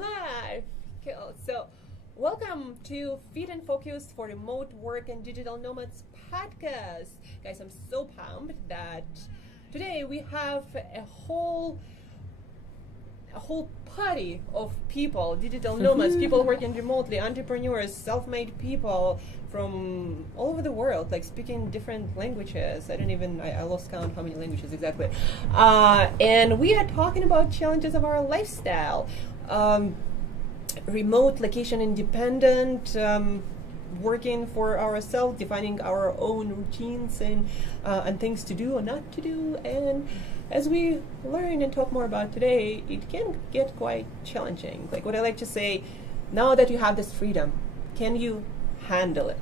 Live. Cool. So, welcome to Feed and Focus for Remote Work and Digital Nomads podcast. Guys, I'm so pumped that today we have a whole party of people, digital nomads, people working remotely, entrepreneurs, self-made people from all over the world, like speaking different languages. I lost count how many languages exactly. And we are talking about challenges of our lifestyle. Remote, location independent, working for ourselves, defining our own routines and things to do or not to do. And as we learn and talk more about today, it can get quite challenging. Like what I like to say, now that you have this freedom, can you handle it?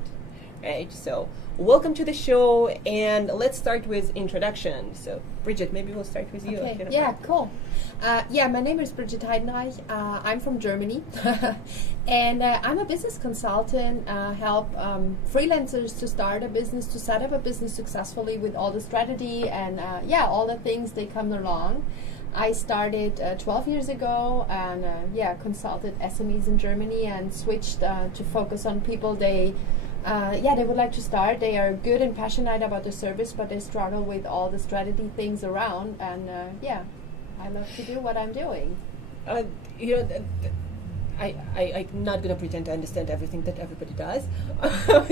Right? So welcome to the show, and let's start with introduction. So Bridget, maybe we'll start with you. Okay. Yeah, cool. My name is Bridget Heidenreich. I'm from Germany, and I'm a business consultant. Help freelancers to start a business, to set up a business successfully with all the strategy and all the things they come along. I started 12 years ago and consulted SMEs in Germany and switched to focus on people they would like to start. They are good and passionate about the service, but they struggle with all the strategy things around. And I love to do what I'm doing. I'm not going to pretend to understand everything that everybody does, but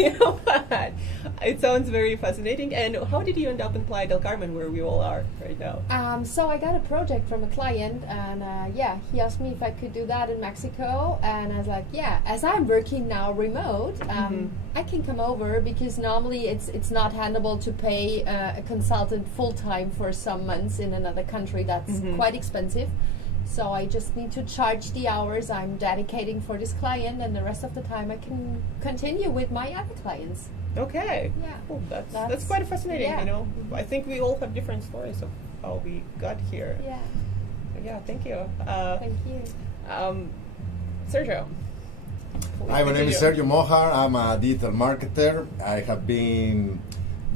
it sounds very fascinating. And how did you end up in Playa del Carmen, where we all are right now? So I got a project from a client, and he asked me if I could do that in Mexico, and I was like, as I'm working now remote, I can come over, because normally it's not handleable to pay a consultant full-time for some months in another country. That's quite expensive. So I just need to charge the hours I'm dedicating for this client, and the rest of the time I can continue with my other clients. Okay. Yeah. Cool. That's quite fascinating. Yeah. I think we all have different stories of how we got here. Yeah. Yeah. Thank you. Thank you. Sergio. Hi, my name is Sergio Mojar. I'm a digital marketer. I have been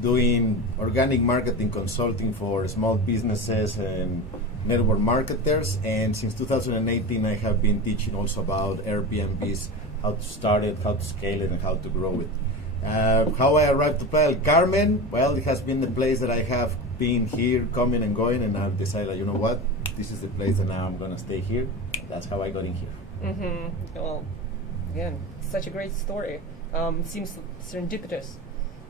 doing organic marketing consulting for small businesses and network marketers, and since 2018 I have been teaching also about Airbnbs, how to start it, how to scale it, and how to grow it. How I arrived to Playa del Carmen, well, it has been the place that I have been here, coming and going, and I've decided, you know what, this is the place that now I'm going to stay here. That's how I got in here. Well, again, such a great story. Seems serendipitous,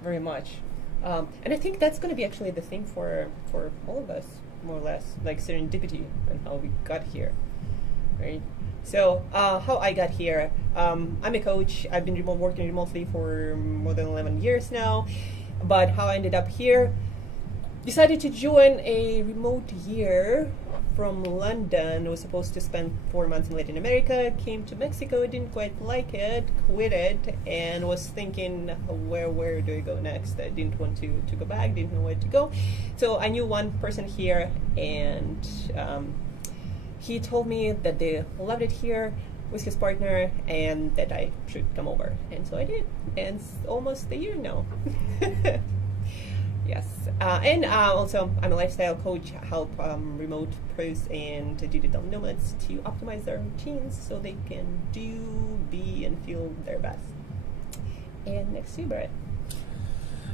very much. And I think that's going to be actually the thing for all of us, more or less, like serendipity and how we got here, right? So how I got here, I'm a coach. I've been working remotely for more than 11 years now, but how I ended up here, decided to join a remote year from London. I was supposed to spend 4 months in Latin America, came to Mexico, didn't quite like it, quit it, and was thinking, where do I go next? I didn't want to go back, didn't know where to go. So I knew one person here, and he told me that they loved it here with his partner and that I should come over. And so I did, and it's almost a year now. Yes, and also I'm a lifestyle coach. I help remote pros and digital nomads to optimize their routines so they can do, be, and feel their best. And next to you, Brett.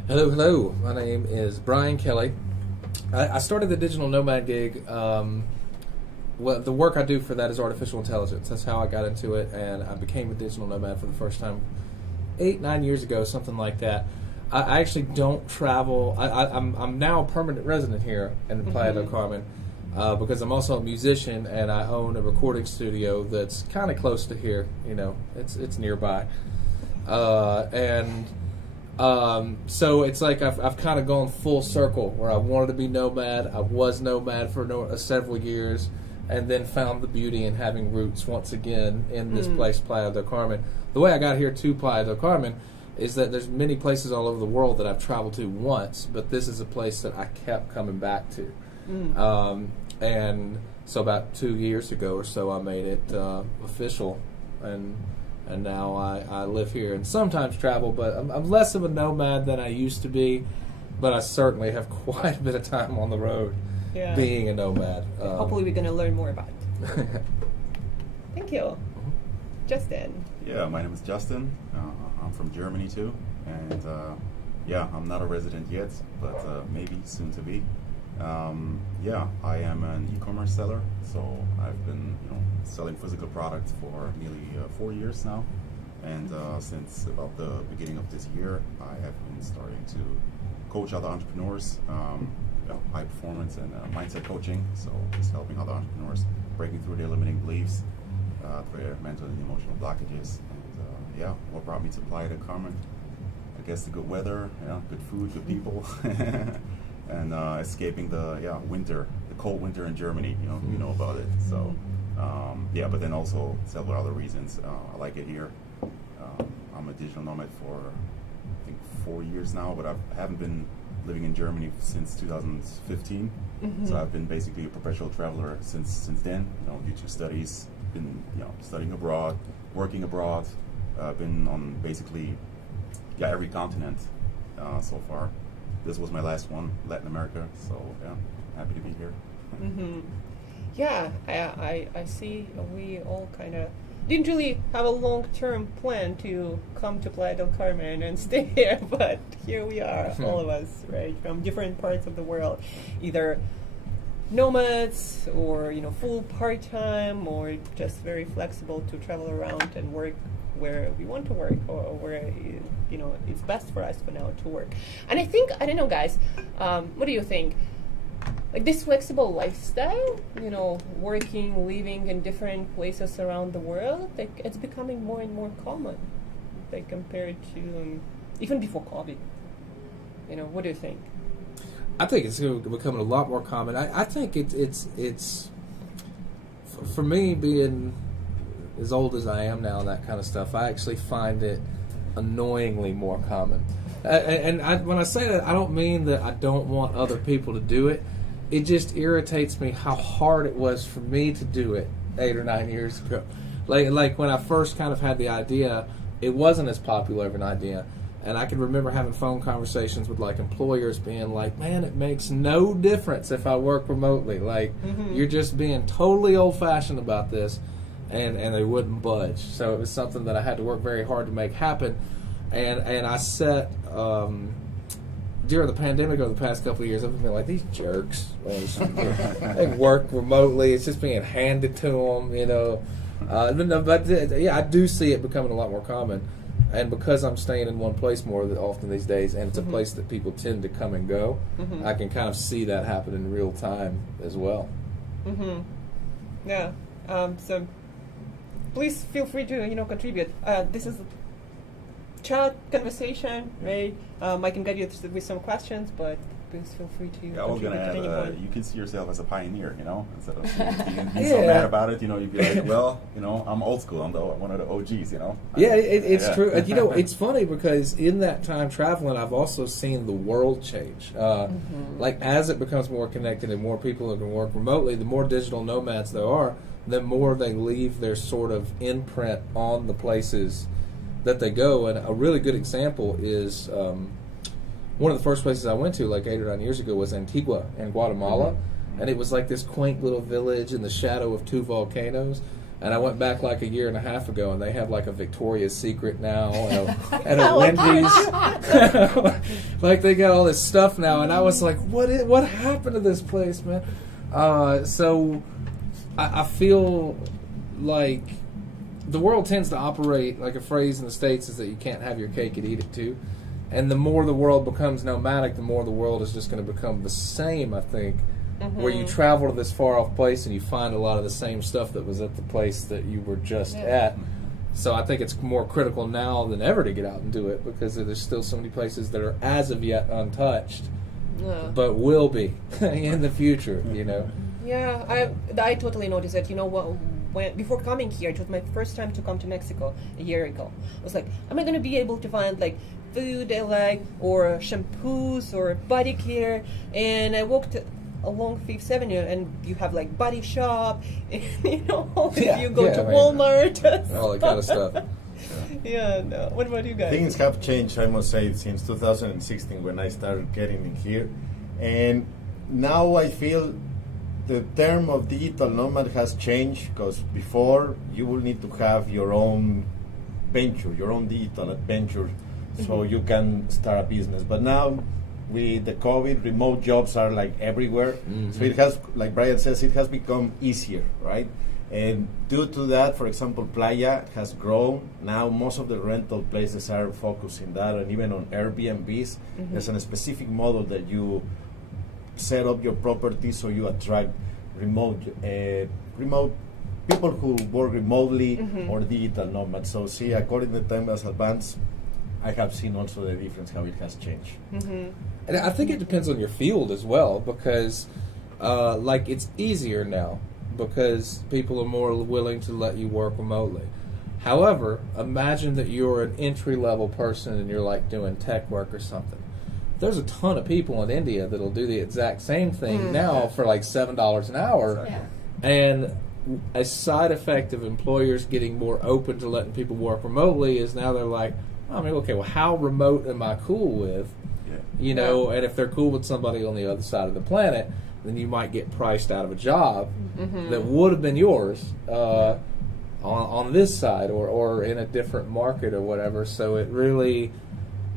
Hello. My name is Brian Kelly. I started the digital nomad gig. The work I do for that is artificial intelligence. That's how I got into it, and I became a digital nomad for the first time 8-9 years ago, something like that. I actually don't travel. I'm now a permanent resident here in Playa del Carmen because I'm also a musician, and I own a recording studio that's kind of close to here. It's nearby, so it's like I've kind of gone full circle where I wanted to be nomad. I was nomad for several years, and then found the beauty in having roots once again in this place, Playa del Carmen. The way I got here to Playa del Carmen is that there's many places all over the world that I've traveled to once, but this is a place that I kept coming back to. And so about 2 years ago or so, I made it official, and now I live here and sometimes travel, but I'm less of a nomad than I used to be, but I certainly have quite a bit of time on the road being a nomad. Hopefully we're going to learn more about it. Thank you. Justin. Yeah, my name is Justin. I'm from Germany too, and I'm not a resident yet, but maybe soon to be. I am an e-commerce seller, so I've been selling physical products for nearly 4 years now, and since about the beginning of this year, I have been starting to coach other entrepreneurs, high performance and mindset coaching. So just helping other entrepreneurs breaking through their limiting beliefs, their mental and emotional blockages, and what brought me to Playa del Carmen? I guess the good weather, good food, good people. And escaping the winter, the cold winter in Germany. You know about it. So but then also several other reasons. I like it here. I'm a digital nomad for I think 4 years now, but I haven't been living in Germany since 2015. So I've been basically a professional traveler since then. Due to studies, been studying abroad, working abroad. Been on basically every continent so far. This was my last one, Latin America, so happy to be here. Yeah, I see we all kind of didn't really have a long-term plan to come to Playa del Carmen and stay here, but here we are, all of us, right, from different parts of the world, either nomads or full part-time or just very flexible to travel around and work where we want to work or where it's best for us for now to work. And I think, I don't know, guys, what do you think? Like this flexible lifestyle, working, living in different places around the world, like it's becoming more and more common, like compared to even before COVID. What do you think? I think it's becoming a lot more common. I think it's for me, being as old as I am now and that kind of stuff, I actually find it annoyingly more common. When I say that, I don't mean that I don't want other people to do it. It just irritates me how hard it was for me to do it 8 or 9 years ago. Like when I first kind of had the idea, it wasn't as popular of an idea. And I can remember having phone conversations with like employers being like, man, it makes no difference if I work remotely. Like, you're just being totally old-fashioned about this. And they wouldn't budge. So it was something that I had to work very hard to make happen. And I set, during the pandemic over the past couple of years, I've been like, these jerks, they work remotely. It's just being handed to them, I do see it becoming a lot more common. And because I'm staying in one place more often these days, and it's a place that people tend to come and go, I can kind of see that happen in real time as well. Yeah. So please feel free to contribute. This is a chat conversation, right? I can get you with some questions, but please feel free to. I was going to add, you can see yourself as a pioneer, instead of being so mad about it. You'd be like, well, I'm old school. I'm one of the OGs. Yeah, it's true. It's funny because in that time traveling, I've also seen the world change. Like as it becomes more connected and more people can work remotely, the more digital nomads there are, the more they leave their sort of imprint on the places that they go. And a really good example is one of the first places I went to like 8 or 9 years ago was Antigua in Guatemala. And it was like this quaint little village in the shadow of 2 volcanoes. And I went back like a year and a half ago, and they have like a Victoria's Secret now and a Wendy's. Like they got all this stuff now, and I was like, what happened to this place, man? So I feel like the world tends to operate like a phrase in the States is that you can't have your cake and eat it too. And the more the world becomes nomadic, the more the world is just going to become the same, I think, where you travel to this far-off place and you find a lot of the same stuff that was at the place that you were just at. So I think it's more critical now than ever to get out and do it because there's still so many places that are as of yet untouched, but will be in the future, Yeah, I totally noticed that. When before coming here, it was my first time to come to Mexico a year ago. I was like, am I going to be able to find like food I like, or shampoos, or body care? And I walked along Fifth Avenue, and you have like Body Shop, and, you go to Walmart, all that kind of stuff. No. What about you guys? Things have changed, I must say, since 2016 when I started getting in here, and now I feel the term of digital nomad has changed, because before you will need to have your own venture, your own digital adventure, so you can start a business. But now, with the COVID, remote jobs are like everywhere. So it has, like Brian says, it has become easier, right? And due to that, for example, Playa has grown. Now most of the rental places are focusing that, and even on Airbnbs, there's a specific model that you set up your property so you attract remote people who work remotely or digital nomads. So see, according to time as advanced, I have seen also the difference, how it has changed. And I think it depends on your field as well, because like it's easier now because people are more willing to let you work remotely. However, imagine that you're an entry-level person and you're like doing tech work or something. There's a ton of people in India that'll do the exact same thing now for like $7 an hour. And a side effect of employers getting more open to letting people work remotely is now they're like, I mean, okay, well, how remote am I cool with? You know, and if they're cool with somebody on the other side of the planet, then you might get priced out of a job that would have been yours on this side or in a different market or whatever. So it really,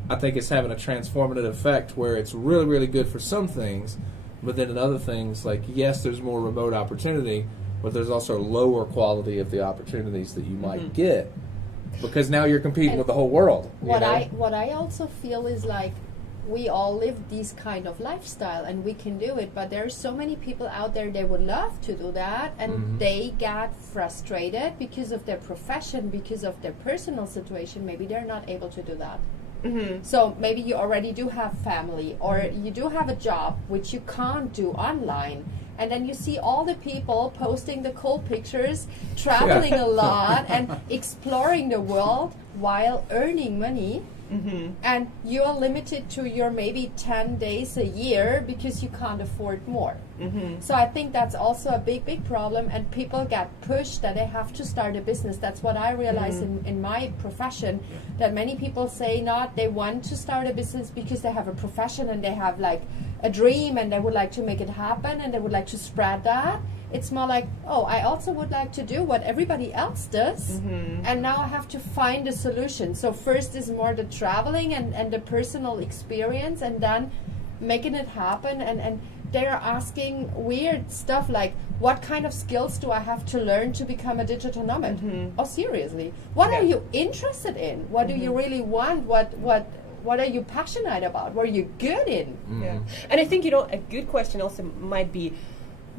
I think it's having a transformative effect where it's really, really good for some things, but then in other things, like, yes, there's more remote opportunity, but there's also lower quality of the opportunities that you might get, because now you're competing with the whole world. What I also feel is like we all live this kind of lifestyle and we can do it, but there are so many people out there, they would love to do that, and they get frustrated because of their profession, because of their personal situation. Maybe they're not able to do that. So maybe you already do have family, or you do have a job which you can't do online, and then you see all the people posting the cool pictures, traveling a lot and exploring the world while earning money. And you're limited to your maybe 10 days a year because you can't afford more. So I think that's also a big problem, and people get pushed that they have to start a business. That's what I realize in my profession, that many people say not they want to start a business because they have a profession and they have like a dream and they would like to make it happen and they would like to spread that. It's more like, oh, I also would like to do what everybody else does, and now I have to find a solution. So first is more the traveling and the personal experience, and then making it happen. And they're asking weird stuff like, what kind of skills do I have to learn to become a digital nomad? Oh, seriously, what are you interested in? What do you really want? What are you passionate about? What are you good in? And I think, you know, a good question also might be,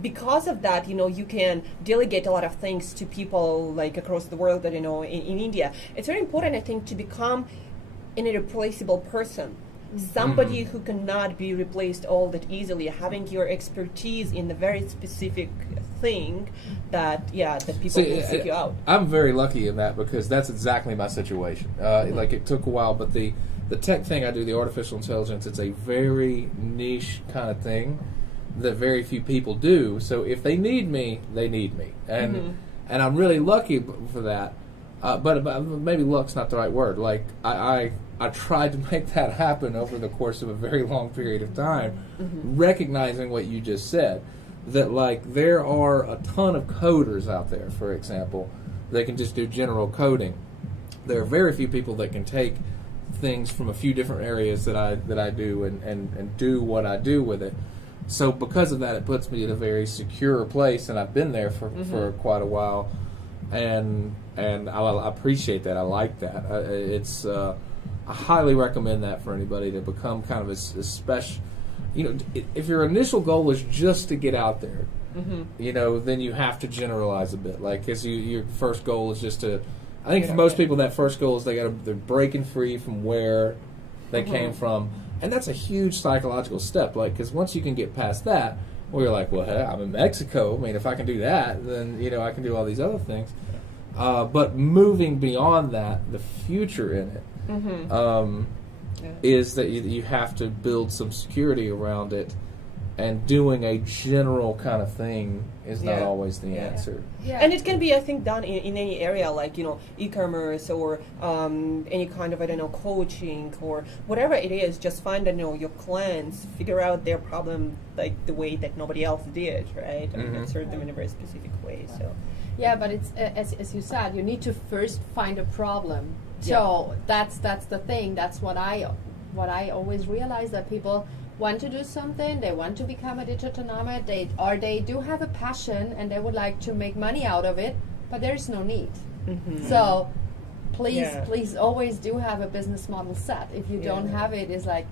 because of that, you know, you can delegate a lot of things to people like across the world that, you know, in India. It's very important, I think, to become an irreplaceable person. Somebody who cannot be replaced all that easily, having your expertise in a very specific thing that people will seek you out. I'm very lucky in that, because that's exactly my situation. Like, it took a while, but the tech thing I do, the artificial intelligence, it's a very niche kind of thing that very few people do. So if they need me, they need me, and I'm really lucky for that. But maybe luck's not the right word. Like I tried to make that happen over the course of a very long period of time, recognizing what you just said, that like there are a ton of coders out there, for example, that can just do general coding. There are very few people that can take things from a few different areas that I do and do what I do with it. So because of that, it puts me in a very secure place, and I've been there for quite a while, and I appreciate that. I like that. I highly recommend that for anybody to become kind of a special. You know, if your initial goal is just to get out there, you know, then you have to generalize a bit. Like, because your first goal is just to. I think for most people, that first goal is they're breaking free from where they came from. And that's a huge psychological step, like, because once you can get past that, well, you're like, well, hey, I'm in Mexico. I mean, if I can do that, then, you know, I can do all these other things. But moving beyond that, the future in it is that you have to build some security around it and doing a general kind of thing is not always the answer. Yeah. And it can be, I think, done in any area, like, e-commerce or any kind of, I don't know, coaching or whatever it is. Just find, your clients, figure out their problem like the way that nobody else did, right? And serve them in a very specific way. So. Yeah, but it's as you said, you need to first find a problem. So that's the thing. That's what I always realize, that people want to do something, they want to become a digital nomad, they do have a passion and they would like to make money out of it, but there's no need. So please always do have a business model set. If you don't have it, it's like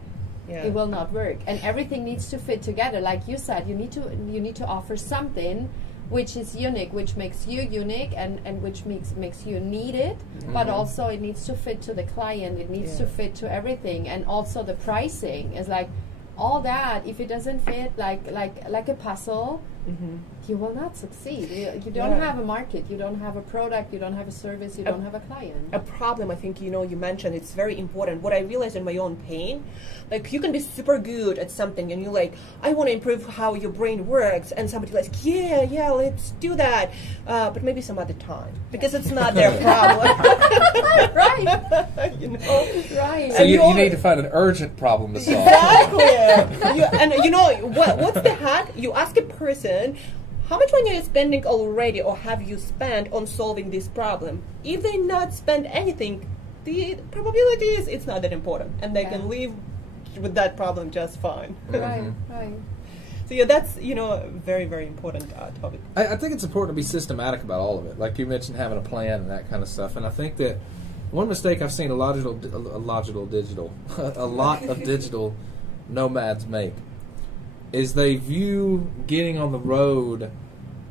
it will not work. And everything needs to fit together. Like you said, you need to offer something which is unique, which makes you unique and which makes you needed, but also it needs to fit to the client, it needs to fit to everything, and also the pricing is like all that. If it doesn't fit like a puzzle, you will not succeed. You don't have a market, you don't have a product, you don't have a service, you don't have a client. A problem, I think, you mentioned, it's very important. What I realized in my own pain, like, you can be super good at something and you're like, I want to improve how your brain works, and somebody's like, yeah, let's do that, but maybe some other time, because it's not their problem. Right. Right. So you need to find an urgent problem to solve. Exactly. What's the hack? You ask a person, how much money are you spending already, or have you spent on solving this problem? If they not spend anything, the probability is it's not that important, and they can live with that problem just fine. Right. So that's a very, very important topic. I think it's important to be systematic about all of it. Like you mentioned, having a plan and that kind of stuff. And I think that one mistake I've seen a lot of digital nomads make is they view getting on the road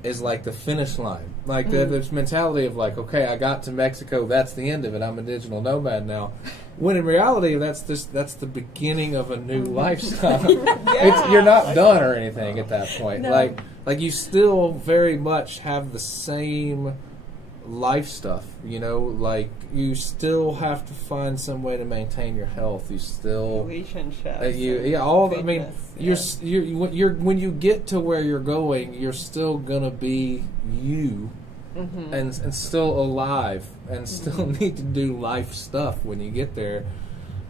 as like the finish line. Like there's mentality of like, okay, I got to Mexico, that's the end of it, I'm a digital nomad now. When in reality, that's the beginning of a new lifestyle. You're not done or anything at that point. No. Like you still very much have the same life stuff, like you still have to find some way to maintain your health. You still relationships. You're when you get to where you're going, you're still gonna be you, and still alive, and still need to do life stuff when you get there.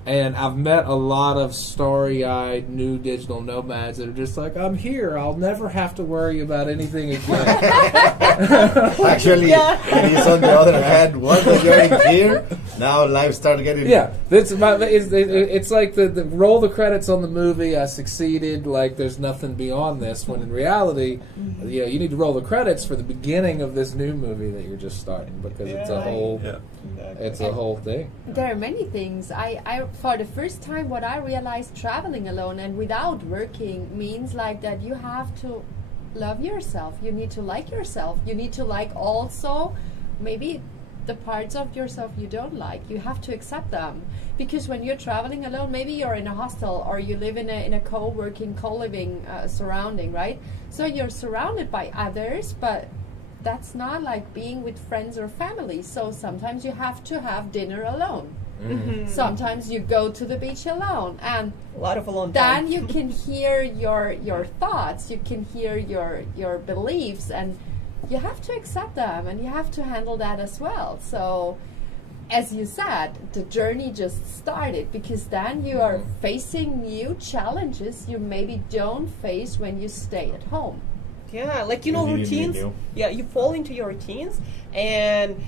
And I've met a lot of starry-eyed new digital nomads that are just like, I'm here. I'll never have to worry about anything again. Actually, it is on the other hand. Once you're in here, now life starts getting... Yeah. It's like the roll the credits on the movie, I succeeded, like there's nothing beyond this, when in reality, you need to roll the credits for the beginning of this new movie that you're just starting, because it's a whole... It's a whole thing. There are many things. I for the first time, what I realized traveling alone and without working means like that you have to love yourself. You need to like yourself. You need to like also maybe the parts of yourself you don't like. You have to accept them. Because when you're traveling alone, maybe you're in a hostel or you live in a co-living surrounding, right? So you're surrounded by others, but that's not like being with friends or family. So sometimes you have to have dinner alone. Sometimes you go to the beach alone, and a lot of alone time. Then you can hear your thoughts, you can hear your beliefs, and you have to accept them, and you have to handle that as well. So as you said, the journey just started, because then you are facing new challenges you maybe don't face when you stay at home. Yeah, like, routines. Yeah, you fall into your routines, and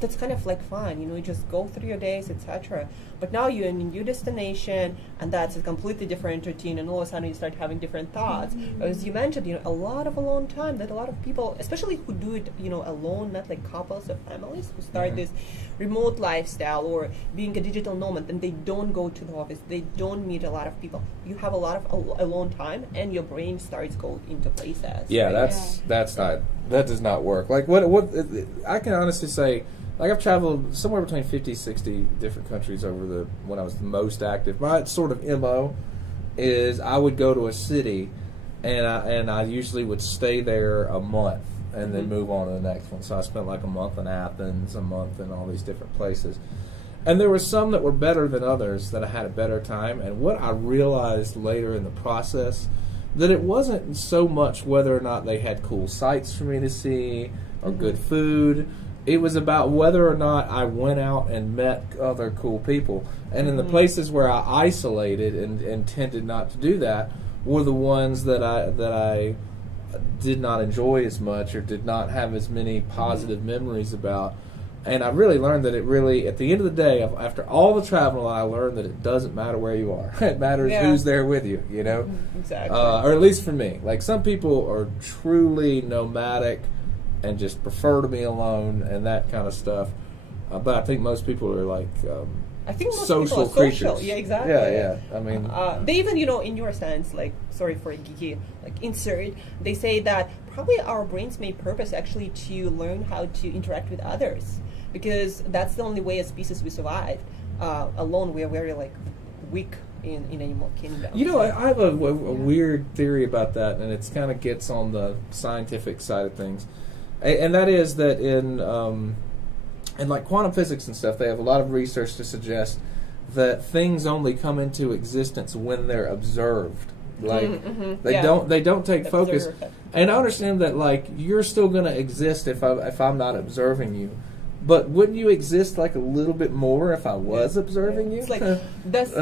that's kind of like fun. You just go through your days, etc. But now you're in a new destination, and that's a completely different routine, and all of a sudden you start having different thoughts. As you mentioned, a lot of alone time that a lot of people, especially who do it, alone, not like couples or families, who start this remote lifestyle or being a digital nomad, and they don't go to the office, they don't meet a lot of people. You have a lot of alone time, and your brain starts going into places. Yeah, right? That does not work. Like what I can honestly say. Like, I've traveled somewhere between 50, 60 different countries when I was the most active. My sort of MO is I would go to a city, and I usually would stay there a month and then move on to the next one. So I spent like a month in Athens, a month in all these different places. And there were some that were better than others, that I had a better time. And what I realized later in the process that it wasn't so much whether or not they had cool sights for me to see or good food. It was about whether or not I went out and met other cool people. And in the places where I isolated and tended not to do that were the ones that I did not enjoy as much or did not have as many positive memories about. And I really learned that it really, at the end of the day, after all the travel, I learned that it doesn't matter where you are. It matters who's there with you, you know? Exactly. Or at least for me. Like, some people are truly nomadic and just prefer to be alone and that kind of stuff. But I think most people are like I think most social people are creatures. social. Yeah, exactly. Yeah. I mean, they even, in your sense, like, sorry for a geeky insert, they say that probably our brains made purpose actually to learn how to interact with others, because that's the only way as species we survive. Alone, we are very weak in animal kingdom. I have a weird theory about that, and it's kind of gets on the scientific side of things, and that is that in like quantum physics and stuff, they have a lot of research to suggest that things only come into existence when they're observed. Like they don't take focus. And I understand that you're still going to exist if I'm not observing you. But wouldn't you exist a little bit more if I was observing you? It's like does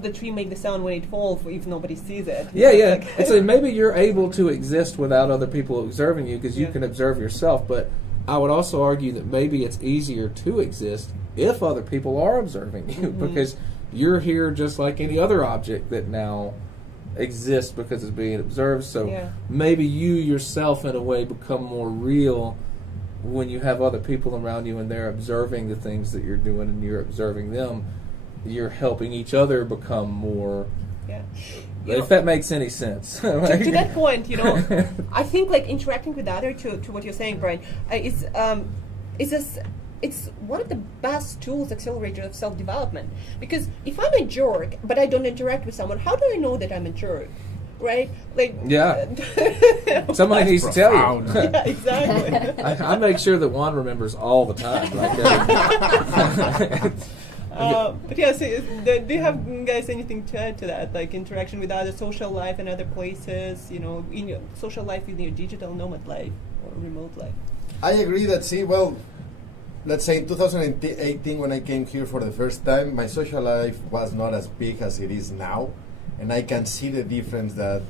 the tree make the sound when it falls if nobody sees it? Yeah. It's like maybe you're able to exist without other people observing you because you can observe yourself. But I would also argue that maybe it's easier to exist if other people are observing you because you're here just like any other object that now exists because it's being observed. So maybe you yourself in a way become more real when you have other people around you and they're observing the things that you're doing and you're observing them. You're helping each other become more. Yeah. If that makes any sense. To that point, I think interacting with others, to what you're saying, Brian, it's one of the best tools, accelerator of self-development. Because if I'm a jerk, but I don't interact with someone, how do I know that I'm a jerk? Right? Somebody needs to tell you. Yeah, exactly. I make sure that Juan remembers all the time. But yeah, so do you have guys anything to add to that, interaction with other social life and other places, in your social life, in your digital nomad life or remote life? I agree that, let's say in 2018 when I came here for the first time, my social life was not as big as it is now. And I can see the difference that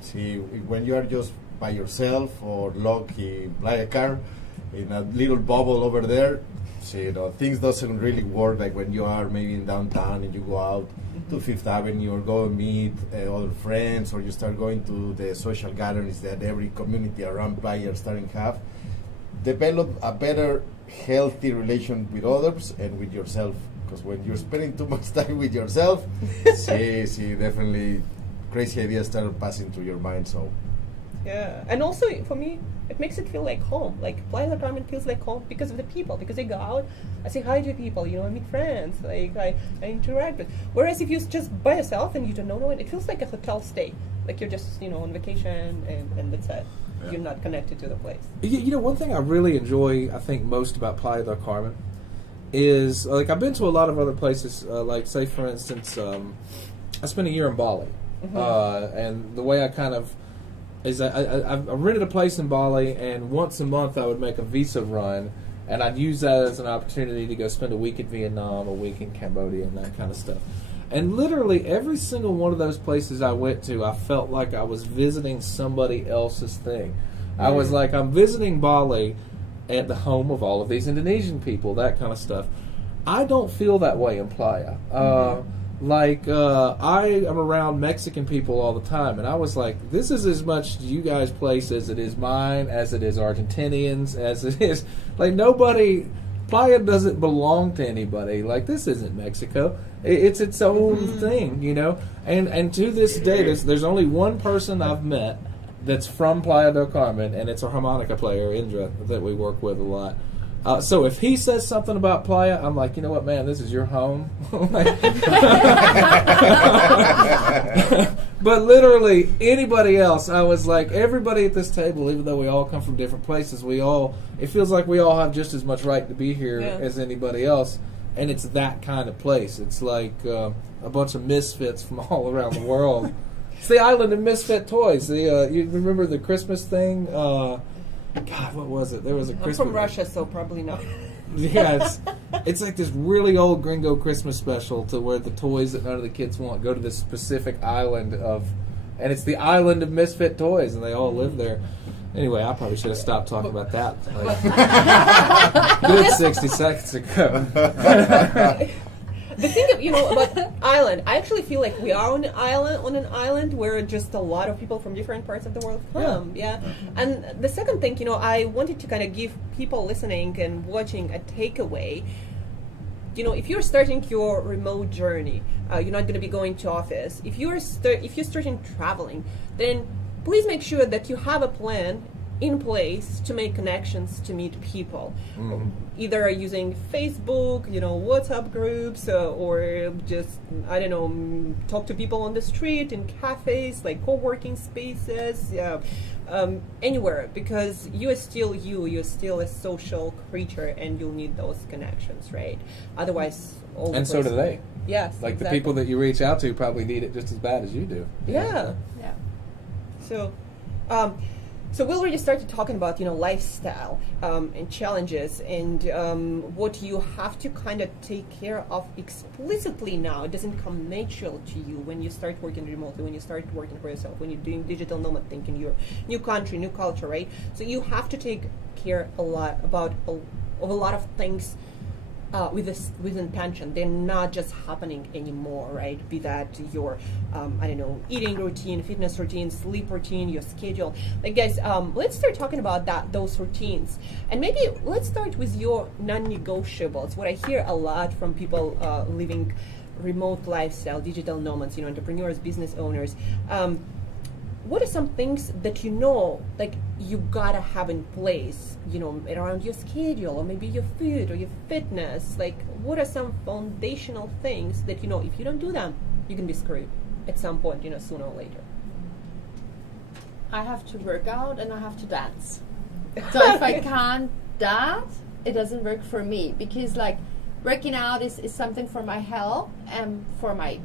when you are just by yourself or locked in Playa car in a little bubble over there, things doesn't really work like when you are maybe in downtown and you go out to Fifth Avenue or go and meet other friends, or you start going to the social gatherings that every community around Playa are starting to have. Develop a better, healthy relation with others and with yourself. Because when you're spending too much time with yourself, definitely crazy ideas start passing through your mind. So, yeah, and also for me, it makes it feel like home. Playa del Carmen feels like home because of the people. Because I go out, I say hi to people. I meet friends. I interact with. Whereas if you're just by yourself and you don't know no one, it feels like a hotel stay. You're just on vacation and that's it. Yeah. You're not connected to the place. One thing I really enjoy, I think, most about Playa del Carmen is I've been to a lot of other places. Say for instance, I spent a year in Bali, and the way I kind of is I rented a place in Bali, and once a month I would make a visa run, and I'd use that as an opportunity to go spend a week in Vietnam, a week in Cambodia, and that kind of stuff. And literally every single one of those places I went to, I felt like I was visiting somebody else's thing. I was like, I'm visiting Bali at the home of all of these Indonesian people, that kind of stuff. I don't feel that way in Playa. I am around Mexican people all the time, and I was like, this is as much you guys' place as it is mine, as it is Argentinians, as it is nobody. Playa doesn't belong to anybody. This isn't Mexico. It's its own thing, And to this day, there's only one person I've met that's from Playa del Carmen, and it's a harmonica player, Indra, that we work with a lot. So if he says something about Playa, I'm like, you know what, man, this is your home. But literally anybody else, I was like, everybody at this table, even though we all come from different places, it feels like we all have just as much right to be here as anybody else. And it's that kind of place. It's like a bunch of misfits from all around the world. It's the island of misfit toys. You remember the Christmas thing? God, what was it? There was a Christmas. I'm from Russia, so probably not. Yeah, it's like this really old gringo Christmas special to where the toys that none of the kids want go to this specific island of, and it's the island of misfit toys, and they all live there. Anyway, I probably should have stopped talking about that. Good 60 seconds ago. The thing about island, I actually feel like we are on an island where just a lot of people from different parts of the world come. Yeah. And the second thing, I wanted to kind of give people listening and watching a takeaway. If you're starting your remote journey, you're not going to be going to office. If you're starting traveling, then please make sure that you have a plan in place to make connections, to meet people, either using Facebook, WhatsApp groups, or just, I don't know, talk to people on the street, in cafes, like co-working spaces, anywhere, because you're still a social creature, and you'll need those connections, right? Otherwise, and so do they. Yes, like exactly. The people that you reach out to probably need it just as bad as you do. Yeah. So we already started talking about lifestyle and challenges and what you have to kind of take care of explicitly now. It doesn't come natural to you when you start working remotely, when you start working for yourself, when you're doing digital nomad thing in your new country, new culture, right? So you have to take care of a lot of things with intention. They're not just happening anymore, right? Be that your, eating routine, fitness routine, sleep routine, your schedule. Like, guys, let's start talking about those routines. And maybe let's start with your non-negotiables. What I hear a lot from people living remote lifestyle, digital nomads, entrepreneurs, business owners. What are some things that like you gotta have in place, around your schedule, or maybe your food or your fitness? Like, what are some foundational things that, if you don't do them, you can be screwed at some point, sooner or later? I have to work out and I have to dance. So if I can't that, it doesn't work for me, because like working out is something for my health and for my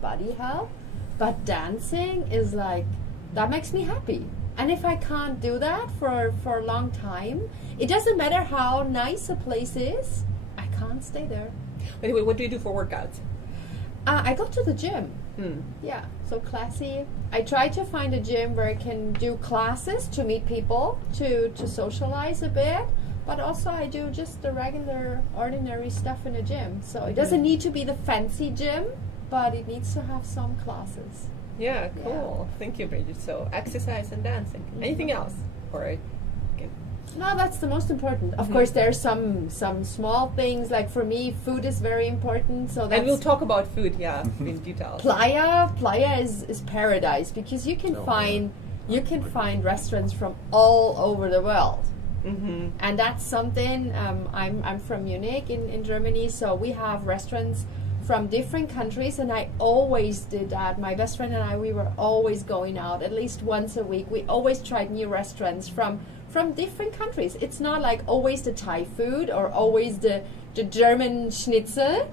body health. But dancing is like, that makes me happy. And if I can't do that for a long time, it doesn't matter how nice a place is, I can't stay there. By the way, what do you do for workouts? I go to the gym. Yeah, so classy. I try to find a gym where I can do classes to meet people, to socialize a bit. But also I do just the regular, ordinary stuff in a gym. So it doesn't need to be the fancy gym, but it needs to have some classes. Yeah, cool. Yeah. Thank you, Bridget. So exercise and dancing. Anything else? Or no, that's the most important. Of course, there's some small things. Like for me, food is very important. So that's, and we'll talk about food, in detail. Playa is paradise, because you can find restaurants from all over the world. And that's something. I'm from Munich in Germany, so we have restaurants from different countries, and I always did that. My best friend and I, we were always going out at least once a week. We always tried new restaurants from different countries. It's not like always the Thai food or always the German schnitzel.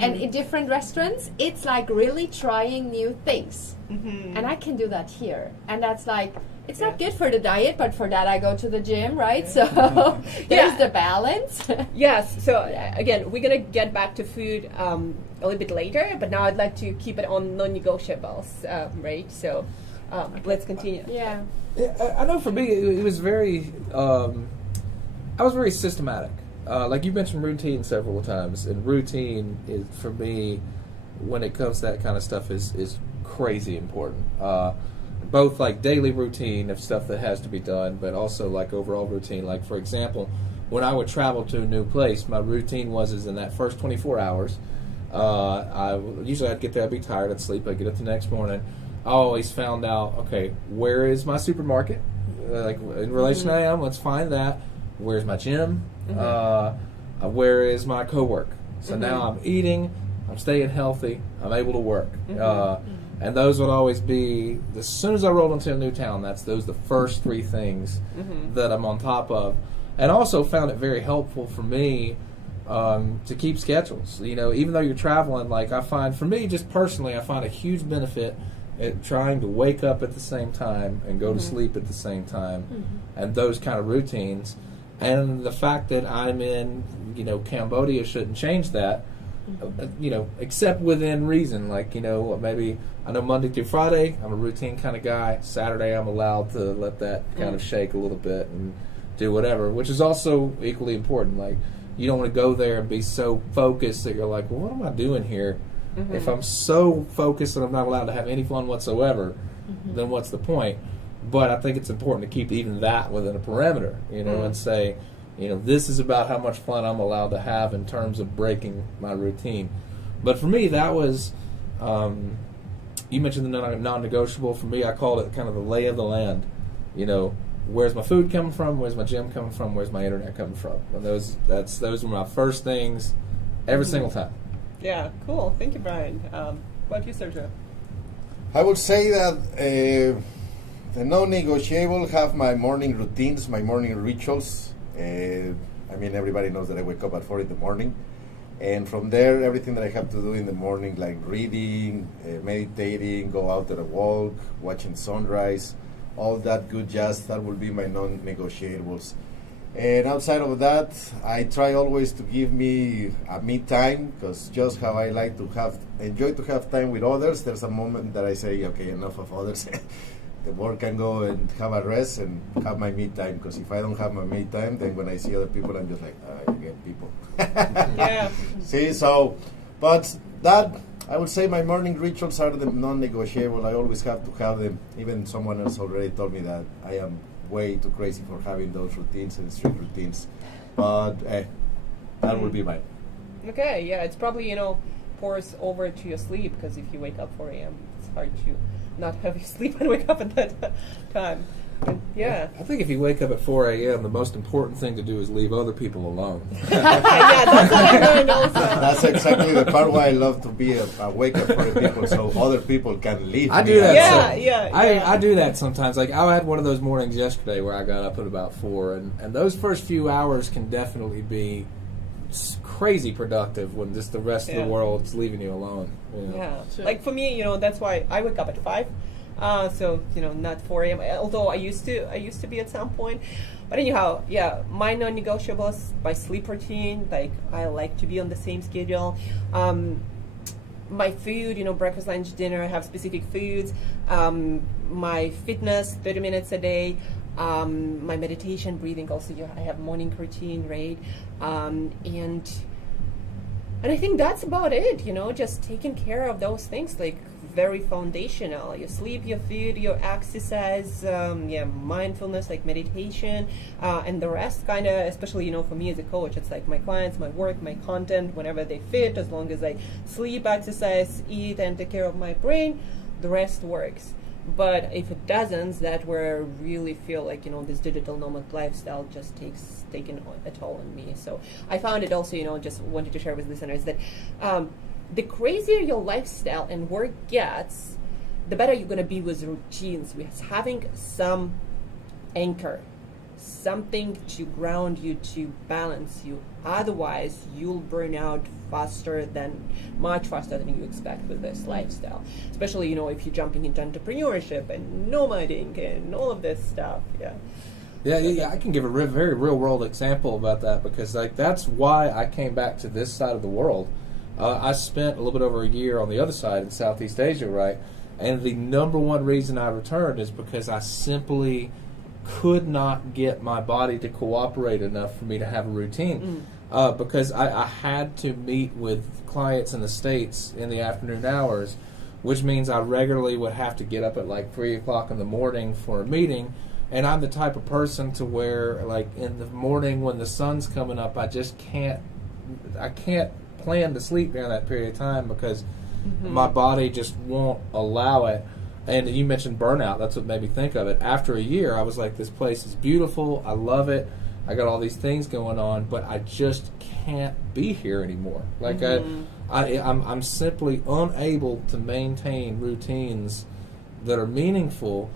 And in different restaurants, it's like really trying new things. And I can do that here. And that's like, it's not good for the diet, but for that I go to the gym, right? So there's the balance. Yes. So again, we're gonna get back to food a little bit later, but now I'd like to keep it on non-negotiables, right? So let's continue. Yeah. I know for me it was very. I was very systematic. Like you mentioned routine several times, and routine is for me, when it comes to that kind of stuff, is crazy important. Both like daily routine of stuff that has to be done, but also like overall routine. Like for example, when I would travel to a new place, my routine was in that first 24 hours. I'd get there, I'd be tired, I'd sleep, I'd get up the next morning. I always found out, okay, where is my supermarket? Like in relation to IAM, let's find that. Where's my gym? Where is my co-work? So now I'm eating, I'm staying healthy, I'm able to work. And those would always be, as soon as I rolled into a new town, those the first three things that I'm on top of. And also found it very helpful for me to keep schedules. Even though you're traveling, like I find, for me, just personally, I find a huge benefit trying to wake up at the same time and go to sleep at the same time, and those kind of routines. And the fact that I'm in, Cambodia shouldn't change that, except within reason. Like, maybe I know Monday through Friday, I'm a routine kind of guy. Saturday, I'm allowed to let that kind of shake a little bit and do whatever, which is also equally important. Like, you don't want to go there and be so focused that you're like, well, what am I doing here? If I'm so focused and I'm not allowed to have any fun whatsoever, then what's the point? But I think it's important to keep even that within a parameter, and say, this is about how much fun I'm allowed to have in terms of breaking my routine. But for me, that was, you mentioned the non-negotiable. For me, I called it kind of the lay of the land. Where's my food coming from? Where's my gym coming from? Where's my internet coming from? And those were my first things every single time. Yeah, cool. Thank you, Brian. What about you, Sergio? I would say that the non-negotiable have my morning routines, my morning rituals. Everybody knows that I wake up at 4 in the morning. And from there, everything that I have to do in the morning, like reading, meditating, go out at a walk, watching sunrise, all that good jazz, that will be my non-negotiables. And outside of that, I try always to give me a me time, because just how I like to enjoy to have time with others, there's a moment that I say, okay, enough of others. The world can go and have a rest and have my me time, because if I don't have my me time, then when I see other people, I'm just like, again, people. Yeah. See, but that, I would say my morning rituals are the non-negotiable. I always have to have them. Even someone else already told me that I am way too crazy for having those routines and strict routines. But that would be mine. Okay, yeah, it's probably, pours over to your sleep, because if you wake up 4 a.m., it's hard to not have you sleep and wake up at that time. But, yeah. I think if you wake up at 4 a.m., the most important thing to do is leave other people alone. Yeah, that's what I learned also. That's exactly the part why I love to be awake at 4 people, so other people can leave. I do that. Yeah. I do that sometimes. Like, I had one of those mornings yesterday where I got up at about 4, and those first few hours can definitely be crazy productive when just the rest of the world's leaving you alone. Yeah. Sure. Like for me, that's why I wake up at 5. So not 4 a.m. Although I used to be at some point. But anyhow, yeah, my non-negotiables, my sleep routine. Like I like to be on the same schedule. My food, breakfast, lunch, dinner. I have specific foods. My fitness, 30 minutes a day. My meditation, breathing. Also, I have morning routine, right? And I think that's about it. Just taking care of those things, like very foundational. Your sleep, your food, your exercise, mindfulness, like meditation, and the rest kind of, especially, for me as a coach, it's like my clients, my work, my content, whenever they fit, as long as I sleep, exercise, eat, and take care of my brain, the rest works. But if it doesn't, that's where I really feel like, this digital nomad lifestyle just taken a toll on me. So I found it also, just wanted to share with listeners that the crazier your lifestyle and work gets, the better you're going to be with routines, with having some anchor, something to ground you, to balance you. Otherwise, you'll burn out much faster than you expect with this lifestyle. Especially, if you're jumping into entrepreneurship and nomading and all of this stuff. Yeah, I can give a very real world example about that, because that's why I came back to this side of the world. I spent a little bit over a year on the other side in Southeast Asia, right? And the number one reason I returned is because I simply could not get my body to cooperate enough for me to have a routine. Because I had to meet with clients in the States in the afternoon hours, which means I regularly would have to get up at like 3 o'clock in the morning for a meeting. And I'm the type of person to where, like, in the morning when the sun's coming up, I can't plan to sleep during that period of time, because my body just won't allow it. And you mentioned burnout. That's what made me think of it. After a year, I was like, this place is beautiful. I love it. I got all these things going on, but I just can't be here anymore. Like I'm simply unable to maintain routines that are meaningful,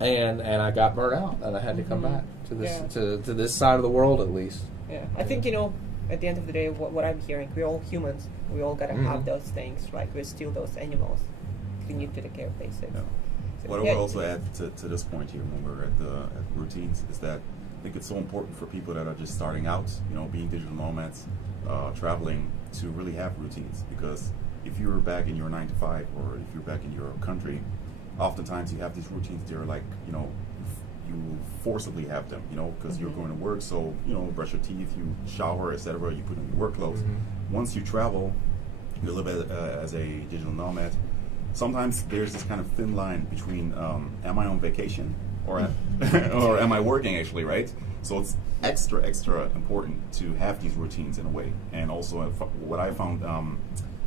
and I got burnt out, and I had to come back to this to this side of the world at least. Yeah, I think at the end of the day, what I'm hearing, we're all humans. We all gotta have those things, right? We're still those animals. we need to take care of basics. Yeah. So, What I would also add to this point here when we're at routines is that I think it's so important for people that are just starting out, being digital nomads, traveling, to really have routines. Because if you're back in your 9 to 5 or if you're back in your country, oftentimes you have these routines. They're like, you forcibly have them, because you're going to work. So, brush your teeth, you shower, etc. You put on your work clothes. Once you travel, you live as a digital nomad. Sometimes there's this kind of thin line between am I on vacation or or am I working actually, right? So it's extra important to have these routines in a way. And also what I found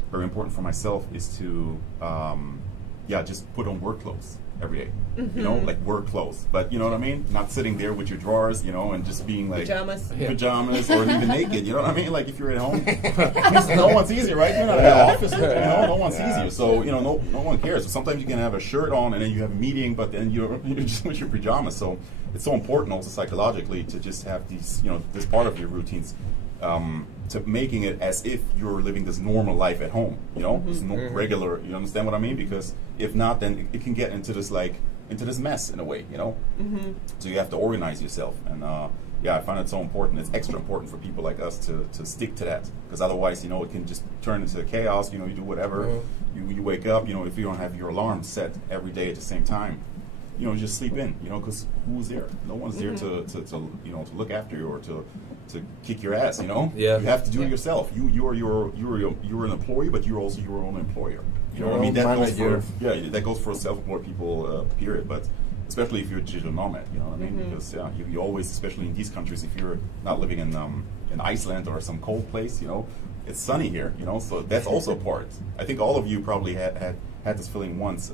very important for myself is to just put on work clothes every day. Like work clothes. But you know what I mean? Not sitting there with your drawers, and just being like pajamas or even naked, you know what I mean? Like if you're at home, no one sees you, right? You're not in the office, no one sees you. So, no one cares. So sometimes you can have a shirt on and then you have a meeting, but then you're just with your pajamas. So it's so important also psychologically to just have these, this part of your routines, to making it as if you're living this normal life at home, this regular, you understand what I mean? Because if not, then it can get into this mess in a way, So you have to organize yourself. And I find it so important. It's extra important for people like us to stick to that, because otherwise, it can just turn into chaos. You do whatever. You wake up, if you don't have your alarm set every day at the same time, just sleep in, because who's there? No one's there to look after you or to kick your ass, You have to do it yourself. You're an employee, but you're also your own employer. You know what I mean? That goes for self-employed people, period. But especially if you're a digital nomad, you know what I mean? Because you always, especially in these countries, if you're not living in Iceland or some cold place, it's sunny here, So that's also part. I think all of you probably had this feeling once.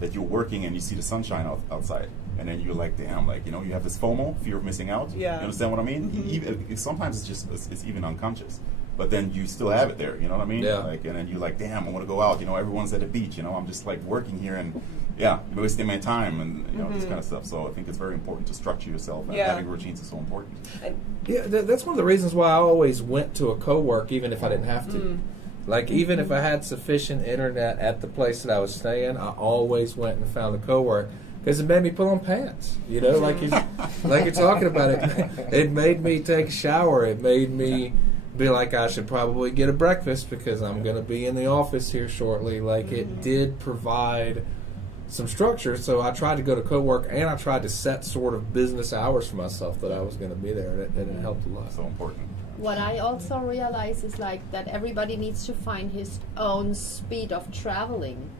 That you're working and you see the sunshine outside, and then you're like, damn, like, you have this FOMO, fear of missing out. Yeah. You understand what I mean? Even, sometimes it's even unconscious, but then you still have it there. You know what I mean? Yeah. Like, and then you're like, damn, I want to go out. Everyone's at the beach. I'm just like working here and wasting my time and this kind of stuff. So I think it's very important to structure yourself, and having routines is so important. That's one of the reasons why I always went to a co-work, even if I didn't have to. Like, even if I had sufficient internet at the place that I was staying, I always went and found a co-work, because it made me put on pants. Like you're talking about it. It made me take a shower. It made me be like, I should probably get a breakfast because I'm going to be in the office here shortly. Like, it did provide some structure. So I tried to go to co-work, and I tried to set sort of business hours for myself that I was going to be there, and it helped a lot. So important. What I also realize is that everybody needs to find his own speed of traveling.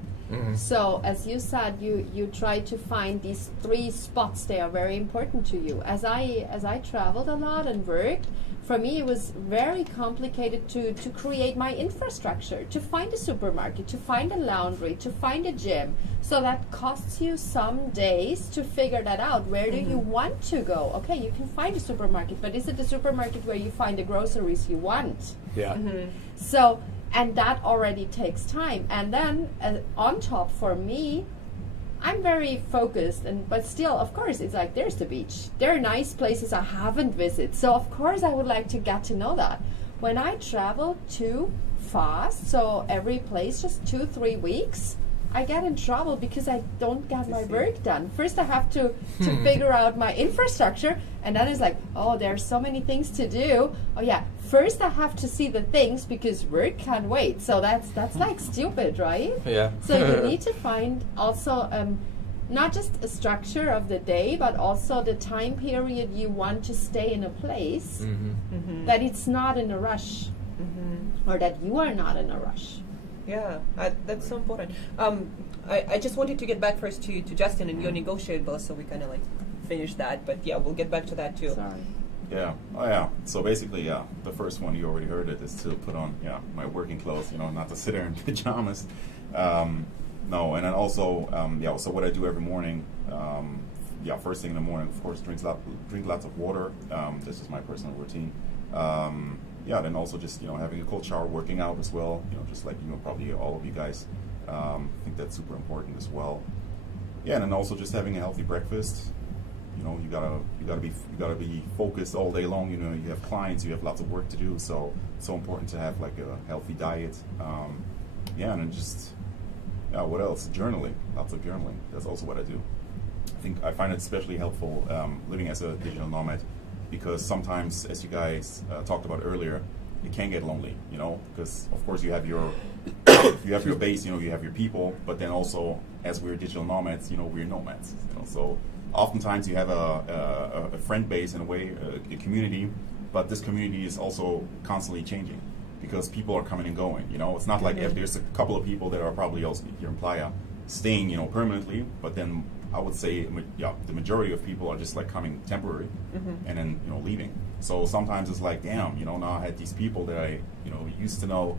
So as you said, you try to find these 3 spots. They are very important to you. As I traveled a lot and worked, for me it was very complicated to create my infrastructure, to find a supermarket, to find a laundry, to find a gym. So that costs you some days to figure that out. Where do you want to go? Okay, you can find a supermarket, but is it the supermarket where you find the groceries you want? Yeah. So, and that already takes time. And then on top, for me, I'm very focused, but still, of course, it's like there's the beach. There are nice places I haven't visited. So, of course, I would like to get to know that. When I travel too fast, so every place just 2-3 weeks, I get in trouble because I don't get my work done. First, I have to figure out my infrastructure, and then it's like, oh, there's so many things to do. Oh, yeah. First, I have to see the things because work can't wait. So that's like stupid, right? Yeah. So you need to find also not just a structure of the day, but also the time period you want to stay in a place, that it's not in a rush, or that you are not in a rush. Yeah, that's so important. I just wanted to get back first to Justin and your negotiables, so we kind of like finish that. But yeah, we'll get back to that too. Sorry. Yeah. Oh, yeah. So basically, the first one, you already heard it, is to put on, my working clothes, not to sit there in pajamas. No, and then also, so what I do every morning, first thing in the morning, of course, drink lots of water. This is my personal routine. Then also just, having a cold shower, working out as well, just like, probably all of you guys. I think that's super important as well. Yeah, and then also just having a healthy breakfast. You gotta be focused all day long. You have clients, you have lots of work to do, so it's so important to have like a healthy diet. And then just What else? Journaling. Lots of journaling. That's also what I do. I find it especially helpful living as a digital nomad, because sometimes, as you guys talked about earlier, it can get lonely, because of course you have your base, you have your people, but then also, as we're digital nomads, we're nomads. So oftentimes you have a friend base in a way, a community, but this community is also constantly changing because people are coming and going. It's not like if there's a couple of people that are probably also here in Playa staying, permanently, but then I would say, the majority of people are just like coming temporary and then leaving. So sometimes it's like, damn, now I had these people that I used to know,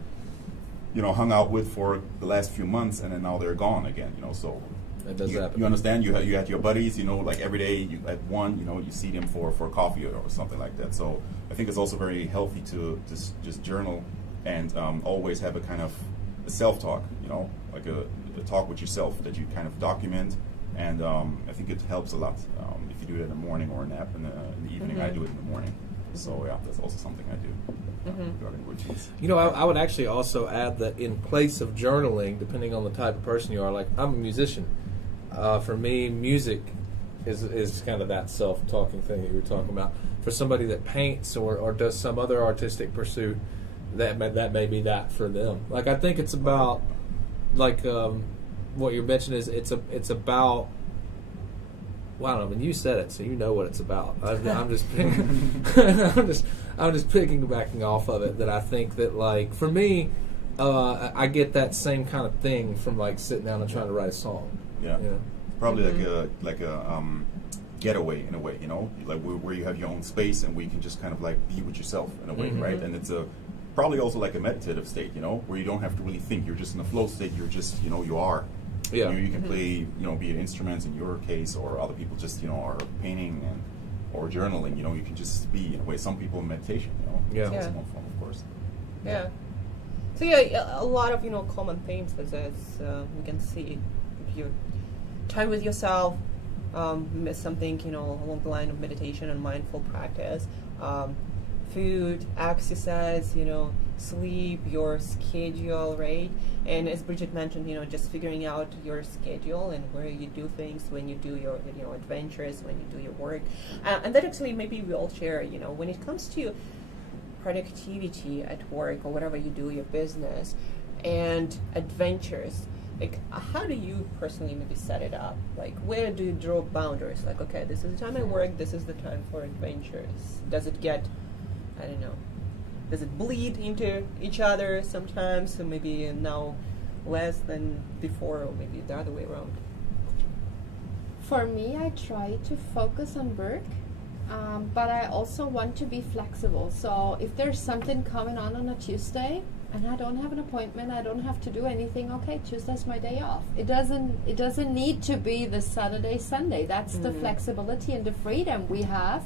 hung out with for the last few months, and then now they're gone again. So that does happen. You understand? You had your buddies, like every day at one, you see them for coffee or something like that. So I think it's also very healthy to just journal and always have a kind of a self-talk, like a talk with yourself that you kind of document. And I think it helps a lot if you do it in the morning or a nap in the evening. I do it in the morning. So yeah, that's also something I do regarding routines. I would actually also add that in place of journaling, depending on the type of person you are, like I'm a musician. For me, music is kind of that self-talking thing that you were talking about. For somebody that paints or does some other artistic pursuit, that may be that for them. Like I think it's about what you mentioned is it's about. Well, I don't know. You said it, so you know what it's about. I'm just piggybacking off of it. That I think that like for me, I get that same kind of thing from like sitting down and trying to write a song. Yeah, probably like a getaway in a way. Like where you have your own space and where you can just kind of like be with yourself in a way, right? And it's probably also like a meditative state, where you don't have to really think. You're just in a flow state. You're just you are. Yeah. You can play, be it instruments in your case, or other people just, are painting or journaling. You can just be in a way. Some people in meditation, Yeah. It's also one form, of course. Yeah. So yeah, a lot of common themes as we can see. If you time with yourself, something along the line of meditation and mindful practice, food, exercise, sleep, your schedule, right? And as Bridget mentioned, just figuring out your schedule and where you do things, when you do your adventures, when you do your work. And that actually maybe we all share, when it comes to productivity at work or whatever you do, your business, and adventures, like how do you personally maybe set it up? Like where do you draw boundaries? Like, okay, this is the time I work, this is the time for adventures. Does it get, I don't know, does it bleed into each other sometimes? So maybe now less than before, or maybe the other way around. For me, I try to focus on work, but I also want to be flexible. So if there's something coming on a Tuesday and I don't have an appointment, I don't have to do anything, okay, Tuesday's my day off. It doesn't need to be the Saturday, Sunday. That's the flexibility and the freedom we have.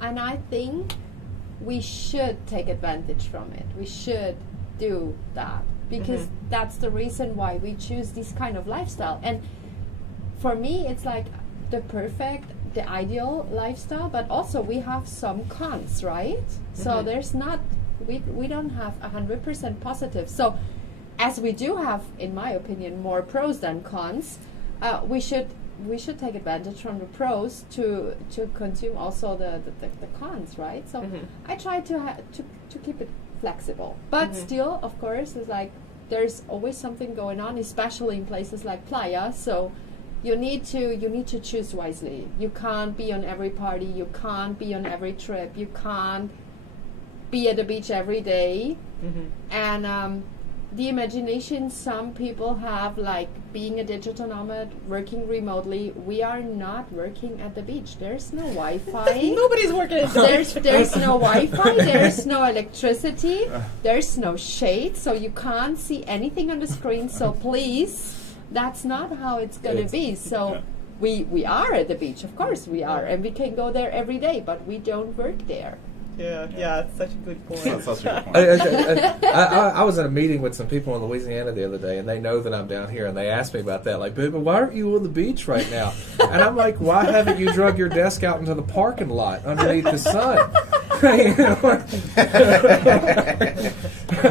And I think we should take advantage from it. We should do that because that's the reason why we choose this kind of lifestyle. And for me, it's like the ideal lifestyle, but also we have some cons, right? So there's not, we don't have 100% positive. So as we do have, in my opinion, more pros than cons, we should take advantage from the pros to consume also the cons, right? So I try to keep it flexible, but still, of course, it's like there's always something going on, especially in places like Playa. So you need to choose wisely. You can't be on every party. You can't be on every trip. You can't be at the beach every day. And the imagination some people have, like being a digital nomad, working remotely. We are not working at the beach. There's no Wi-Fi. Nobody's working at the beach. There's no Wi-Fi. There's no electricity. There's no shade, so you can't see anything on the screen. So please, that's not how it's going to be. So we are at the beach, of course we are, and we can go there every day, but we don't work there. Yeah, it's such a good point. That's such a good point. I was in a meeting with some people in Louisiana the other day, and they know that I'm down here, and they asked me about that. Like, but why aren't you on the beach right now? And I'm like, why haven't you drug your desk out into the parking lot underneath the sun?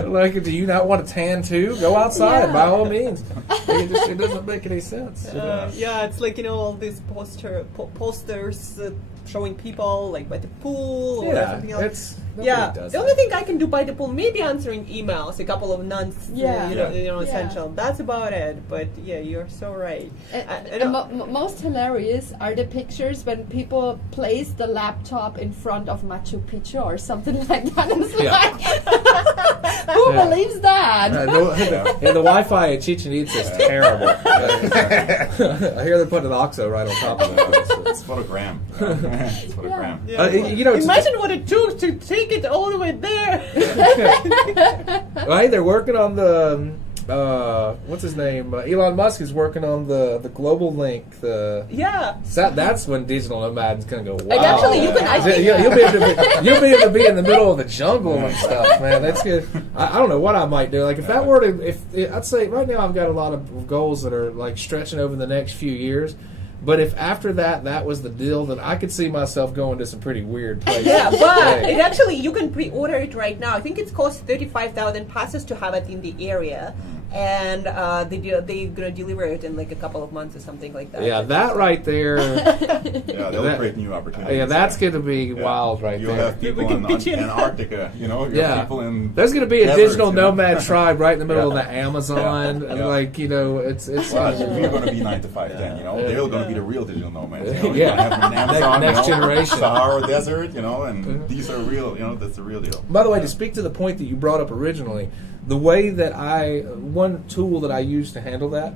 Like, do you not want to tan too? Go outside by all means. It doesn't make any sense. Yeah, it's like, all these posters showing people like by the pool or something else. The only thing I can do by the pool, maybe answering emails, a couple of essential. That's about it. But yeah, you're so right. And most hilarious are the pictures when people place the laptop in front of Machu Picchu or something like that. It's like, who believes that? The Wi-Fi at Chichen Itza is terrible. I hear they're putting an OXO right on top of it. It's photogram. It's photogram. Imagine what it took to take it all the way there. Right, they're working on the what's his name? Elon Musk is working on the global link. That's when digital nomad's gonna go. Wow. And actually, you can. You'll be able to be in the middle of the jungle and stuff, man. That's good. I don't know what I might do. Like if that were to, I'd say right now I've got a lot of goals that are like stretching over the next few years. But if after that was the deal, then I could see myself going to some pretty weird places. Yeah, but it actually, you can pre-order it right now. I think it costs 35,000 passes to have it in the area. And they're going to deliver it in like a couple of months or something like that. Yeah, that right there. They'll create new opportunities. Yeah, that's going to be wild right You'll there. Have people in Antarctica, people in there's going to be a deserts, digital nomad tribe right in the middle of the Amazon. Like, it's we're going to be 9 to 5 then, They're going to be the real digital nomads. Yeah. Amazon, next generation. Sahara Desert, and these are real, that's the real deal. By the way, to speak to the point that you brought up originally, the way that one tool that I used to handle that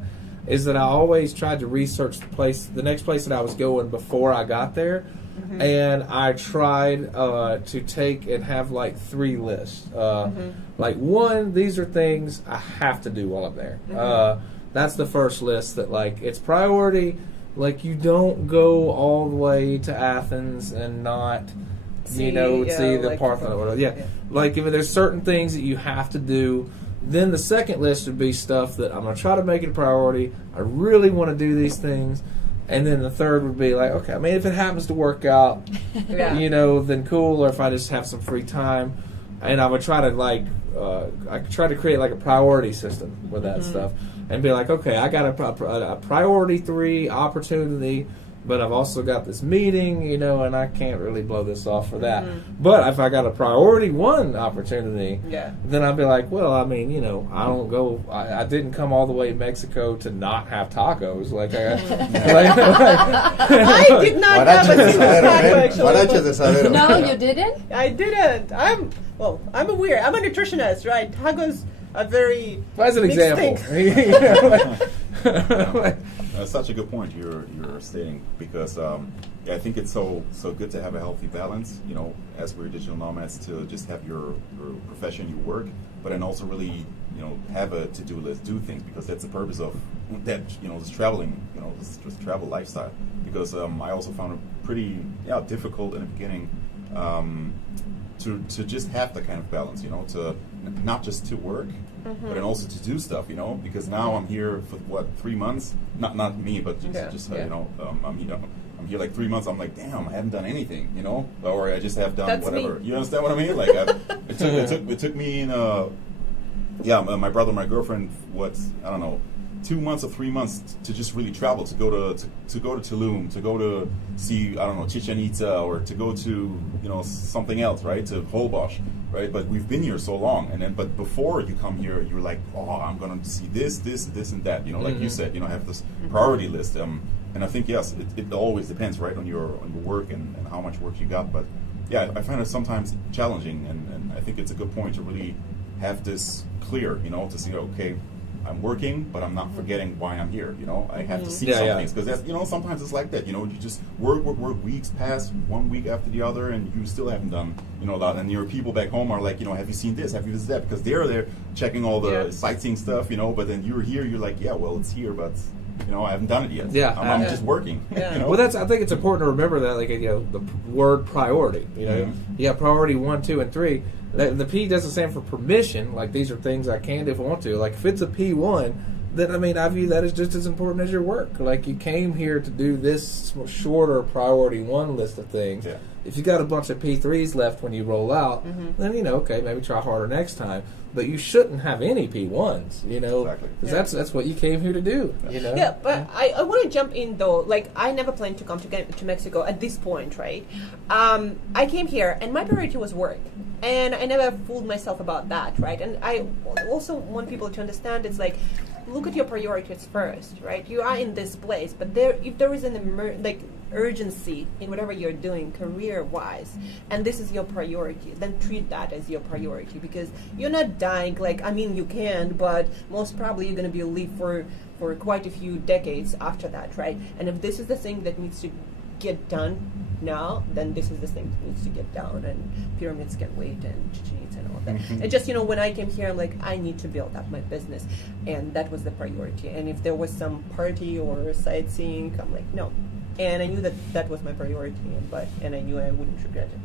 is that I always tried to research the next place that I was going before I got there, and I tried to take and have like 3 lists. Like one, these are things I have to do while I'm there. That's the first list that like it's priority. Like you don't go all the way to Athens and not see the like Parthenon. Like if there's certain things that you have to do. Then the second list would be stuff that I'm going to try to make it a priority. I really want to do these things. And then the third would be like, okay, I mean, if it happens to work out, then cool. Or if I just have some free time. And I would try to I try to create like a priority system with that stuff. And be like, okay, I got a priority 3 opportunity. But I've also got this meeting, and I can't really blow this off for that. But if I got a priority 1 opportunity, then I'd be like, well, I mean, I don't go. I didn't come all the way to Mexico to not have tacos. Like, I did not have a single taco. Actually, no, you didn't. I didn't. I'm aware. I'm a nutritionist, right? Tacos are very. As an example. That's such a good point you're stating because I think it's so good to have a healthy balance. As we're digital nomads, to just have your profession, your work, but then also really have a to-do list, do things because that's the purpose of that. This traveling, this travel lifestyle. Because I also found it pretty difficult in the beginning to just have that kind of balance. To not just to work. But then also to do stuff, because now I'm here for 3 months? Not me, but I'm here like 3 months. I'm like, damn, I haven't done anything, or I just have done That's whatever. Me. You understand what I mean? Like it took me my brother, and my girlfriend, I don't know, 2 months or 3 months to just really travel, to go to Tulum, to go to see, I don't know, Chichen Itza, or to go to something else, right? To Holbox, right? But we've been here so long, but before you come here, you're like, oh, I'm gonna see this, and that, like you said, have this priority list. And I think yes, it always depends, right, on your work and how much work you got. But yeah, I find it sometimes challenging, and I think it's a good point to really have this clear, to see, okay, I'm working, but I'm not forgetting why I'm here. I have to see some things because that's sometimes it's like that. You just work. Weeks pass, 1 week after the other, and you still haven't done a lot. And your people back home are like, have you seen this? Have you visited that? Because they're there checking all the sightseeing stuff. But then you're here. You're like, yeah, well, it's here, but I haven't done it yet. Yeah, I'm just working. Well, I think it's important to remember that, like the word priority. Priority 1, 2, and 3. The P doesn't stand for permission. Like these are things I can do if I want to. Like if it's a P1, then I mean, I view that as just as important as your work. Like, you came here to do this shorter priority one list of things. Yeah. If you got a bunch of P3s left when you roll out, then, you know, okay, maybe try harder next time. But you shouldn't have any P1s, you know, because that's what you came here to do, you know. Yeah, but I want to jump in, though. Like, I never planned to come to Mexico at this point, right? I came here, and my priority was work. And I never fooled myself about that, right? And I also want people to understand it's like, look at your priorities first, right? You are in this place, but if there is an urgency in whatever you're doing career-wise, and this is your priority, then treat that as your priority, because you're not dying. Like, I mean, you can, but most probably you're going to be alive for quite a few decades after that, right? And if this is the thing that needs to get done now, then this is the thing that needs to get done, and pyramids can wait, and Chichen Itza and all that. And just, you know, when I came here, I'm like, I need to build up my business, and that was the priority. And if there was some party or sightseeing, I'm like, no. And I knew that was my priority, and I knew I wouldn't regret it.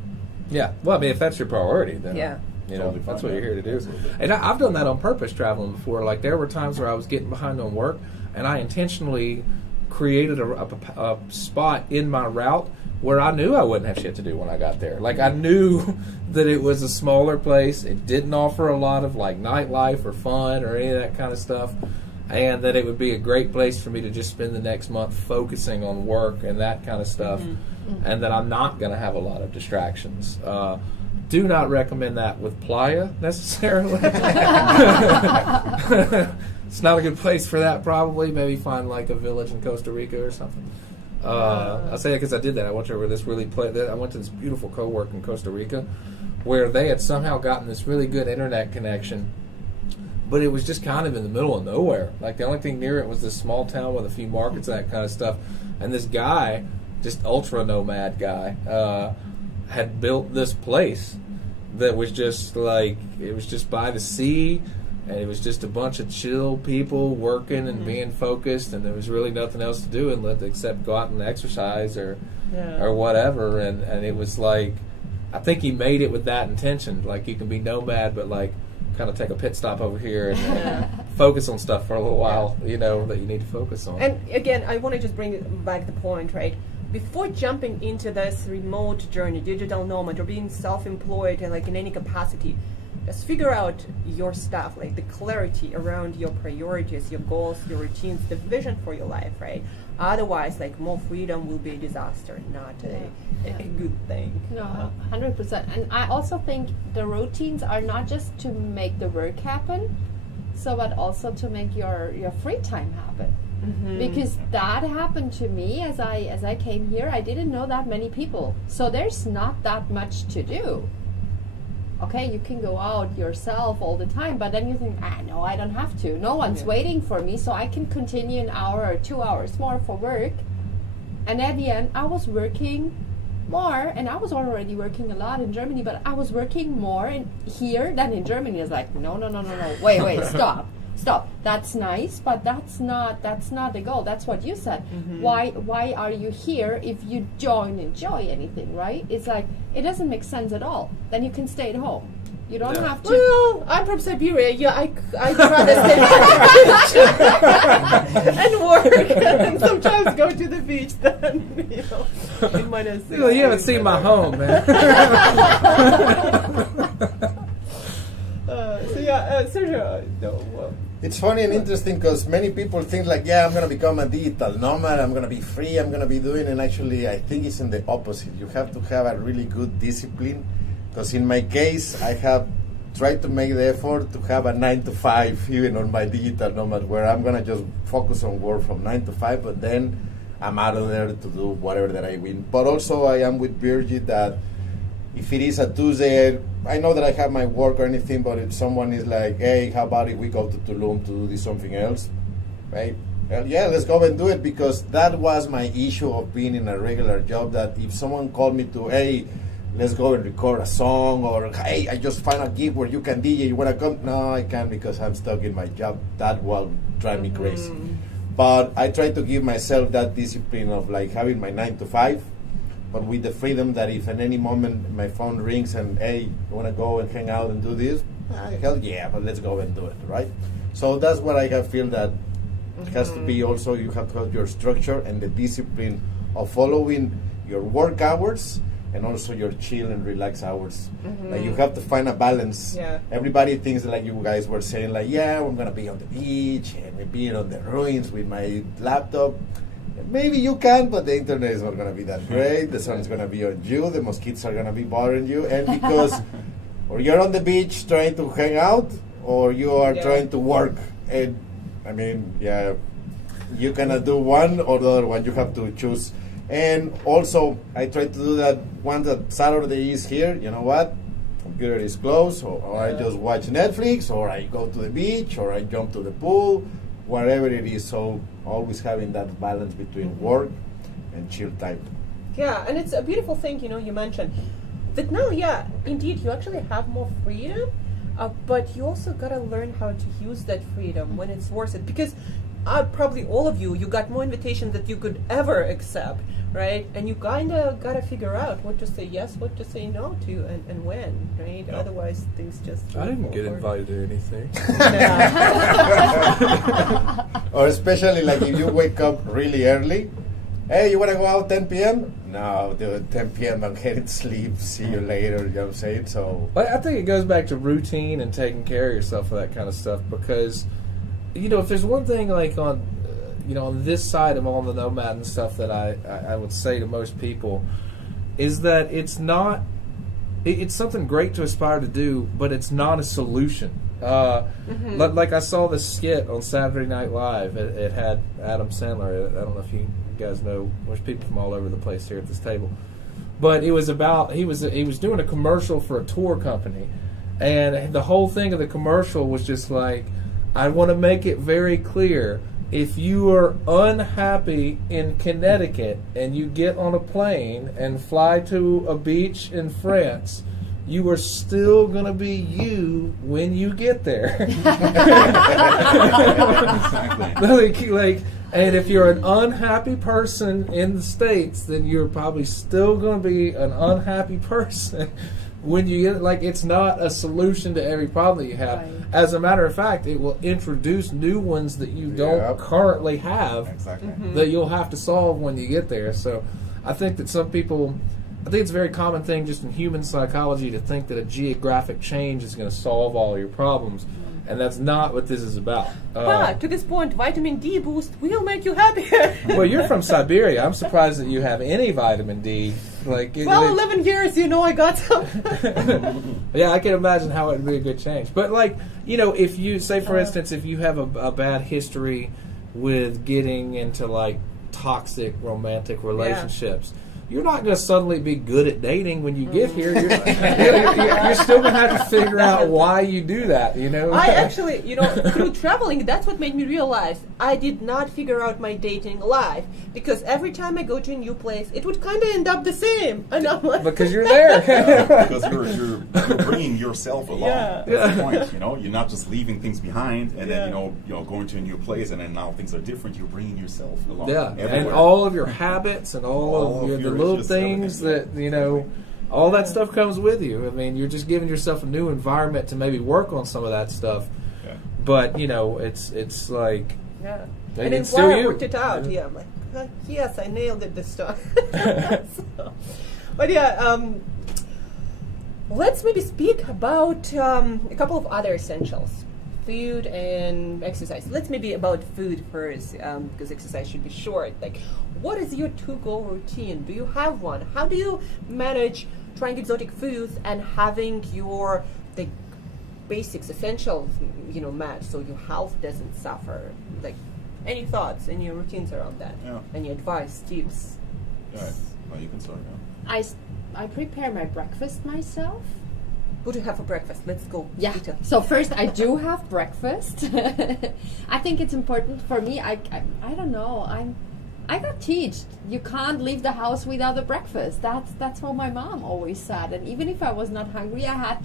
Yeah, well, I mean, if that's your priority, then yeah. You know, that's what you're here to do. And I've done that on purpose traveling before. Like, there were times where I was getting behind on work, and I intentionally created a spot in my route where I knew I wouldn't have shit to do when I got there. Like, I knew that it was a smaller place. It didn't offer a lot of, like, nightlife or fun or any of that kind of stuff. And that it would be a great place for me to just spend the next month focusing on work and that kind of stuff. And that I'm not going to have a lot of distractions. Do not recommend that with Playa, necessarily. It's not a good place for that, probably. Maybe find, like, a village in Costa Rica or something. I say that because I did that. I went to this I went to this beautiful co-work in Costa Rica where they had somehow gotten this really good internet connection, but it was just kind of in the middle of nowhere. Like, the only thing near it was this small town with a few markets and that kind of stuff. And this guy, just ultra nomad guy, had built this place that was just like, it was just by the sea, and it was just a bunch of chill people working and being focused, and there was really nothing else to do except go out and exercise or whatever. And it was like, I think he made it with that intention. Like, you can be nomad, but like kind of take a pit stop over here and focus on stuff for a little while, you know, that you need to focus on. And again, I want to just bring back the point, right? Before jumping into this remote journey, digital nomad, or being self-employed and like in any capacity, just figure out your stuff, like the clarity around your priorities, your goals, your routines, the vision for your life, right? Otherwise, like, more freedom will be a disaster, not a good thing. No, 100%. And I also think the routines are not just to make the work happen, but also to make your free time happen. Because that happened to me as I came here. I didn't know that many people, so there's not that much to do. Okay, you can go out yourself all the time, but then you think, no, I don't have to. No one's waiting for me, so I can continue an hour or 2 hours more for work. And at the end, I was working more, and I was already working a lot in Germany, but I was working more here than in Germany. It's like, no, wait, stop. That's nice, but that's not the goal. That's what you said. Why are you here if you don't enjoy anything, right? It's like, it doesn't make sense at all. Then you can stay at home. You don't have to. Well, I'm from Siberia. Yeah, I'd rather stay and work and sometimes go to the beach than, you know, in minus 60. You haven't seen my home, man. Sergio, it's funny and interesting because many people think like, I'm going to become a digital nomad, I'm going to be free, I'm going to be doing, and actually I think it's in the opposite. You have to have a really good discipline, because in my case, I have tried to make the effort to have a 9 to 5 even on my digital nomad, where I'm going to just focus on work from 9 to 5, but then I'm out of there to do whatever that I win. But also I am with Birgit that if it is a Tuesday, I know that I have my work or anything, but if someone is like, hey, how about if we go to Tulum to do this something else, right? Well, yeah, let's go and do it, because that was my issue of being in a regular job, that if someone called me to, hey, let's go and record a song, or hey, I just found a gig where you can DJ, you want to come? No, I can't, because I'm stuck in my job. That will drive me crazy. But I try to give myself that discipline of like having my 9 to 5, but with the freedom that if at any moment my phone rings and, hey, you want to go and hang out and do this? Hell yeah, but let's go and do it, right? So that's what I feel that It has to be also, you have to have your structure and the discipline of following your work hours and also your chill and relax hours. Like you have to find a balance. Yeah. Everybody thinks, like you guys were saying, like, yeah, I'm gonna be on the beach and be on the ruins with my laptop. Maybe you can, but the internet is not gonna be that great. The sun's gonna be on you. The mosquitoes are gonna be bothering you, and because or you're on the beach trying to hang out, or you are trying to work. And I mean, you cannot do one or the other one. You have to choose. And also, I try to do that once that Saturday is here. You know what? Computer is closed, or I just watch Netflix, or I go to the beach, or I jump to the pool, whatever it is. So always having that balance between work and chill time. Yeah, and it's a beautiful thing, you mentioned that now, indeed, you actually have more freedom, but you also gotta learn how to use that freedom when it's worth it. Because probably all of you got more invitations that you could ever accept, right? And you kind of got to figure out what to say yes, what to say no to, and when, right? Yep. Otherwise, things just... I didn't get invited to anything. Or especially like if you wake up really early, hey, you want to go out 10 p.m.? No, dude, 10 p.m. I'm getting sleep. See you later, you know what I'm saying? So... But I think it goes back to routine and taking care of yourself for that kind of stuff, because... if there's one thing like on, on this side of all the nomad and stuff that I would say to most people is that it's not, it's something great to aspire to do, but it's not a solution. Like I saw this skit on Saturday Night Live. It had Adam Sandler. I don't know if you guys know. There's people from all over the place here at this table, but it was about he was doing a commercial for a tour company, and the whole thing of the commercial was just like, I want to make it very clear, if you are unhappy in Connecticut and you get on a plane and fly to a beach in France, you are still going to be you when you get there. Exactly. And if you're an unhappy person in the States, then you're probably still going to be an unhappy person when you get, it's not a solution to every problem that you have. Right. As a matter of fact, it will introduce new ones that you don't currently have that you'll have to solve when you get there. So I think that some people, I think it's a very common thing just in human psychology to think that a geographic change is going to solve all your problems. And that's not what this is about. To this point, vitamin D boost will make you happier. Well, you're from Siberia. I'm surprised that you have any vitamin D. 11 years, I got some. Yeah, I can imagine how it would be a good change. But if you say, for instance, if you have a bad history with getting into toxic romantic relationships. You're not going to suddenly be good at dating when you get here. You're still going to have to figure out why you do that, I actually, through traveling, that's what made me realize I did not figure out my dating life. Because every time I go to a new place, it would kind of end up the same. And I'm like... Because you're there. Because you're bringing yourself along. Yeah. That's the point, You're not just leaving things behind and then, going to a new place and then now things are different. You're bringing yourself along. Yeah, everywhere. And all of your habits and all of your little things that all that stuff comes with you. I mean, you're just giving yourself a new environment to maybe work on some of that stuff. Yeah. But it's like and then when I worked it out, I'm like, yes, I nailed it this time. But let's maybe speak about a couple of other essentials. Food and exercise. Let's maybe about food first, because exercise should be short. What is your to-go routine? Do you have one? How do you manage trying exotic foods and having your basics, essentials, met so your health doesn't suffer? Any thoughts, any routines around that? Yeah. Any advice, tips? Yeah. Well, you can start now. I prepare my breakfast myself. What do you have for breakfast? Let's go. Yeah. So first, I do have breakfast. I think it's important for me. I don't know. I got taught you can't leave the house without a breakfast. That's what my mom always said. And even if I was not hungry, I had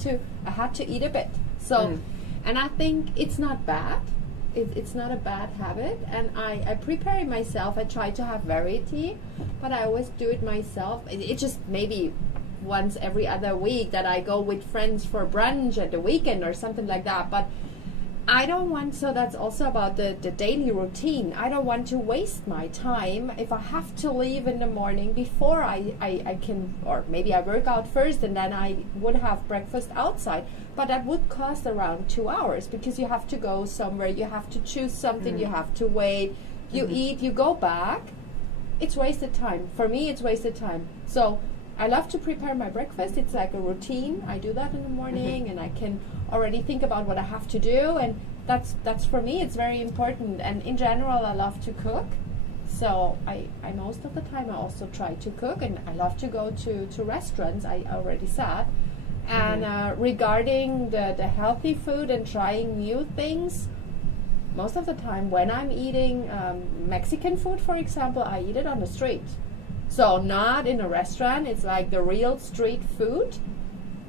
to eat a bit. So, and I think it's not bad. It's not a bad habit. And I prepare it myself. I try to have variety, but I always do it myself. It just maybe once every other week that I go with friends for brunch at the weekend or something like that. But I don't want, so that's also about the daily routine. I don't want to waste my time if I have to leave in the morning before I can, or maybe I work out first and then I would have breakfast outside. But that would cost around 2 hours because you have to go somewhere, you have to choose something, you have to wait, you eat, you go back. It's wasted time. For me, it's wasted time. So I love to prepare my breakfast. It's like a routine. I do that in the morning and I can already think about what I have to do, and that's for me, it's very important. And in general, I love to cook. So I most of the time I also try to cook, and I love to go to restaurants, I already said. And regarding the healthy food and trying new things, most of the time when I'm eating Mexican food, for example, I eat it on the street. So not in a restaurant, it's like the real street food.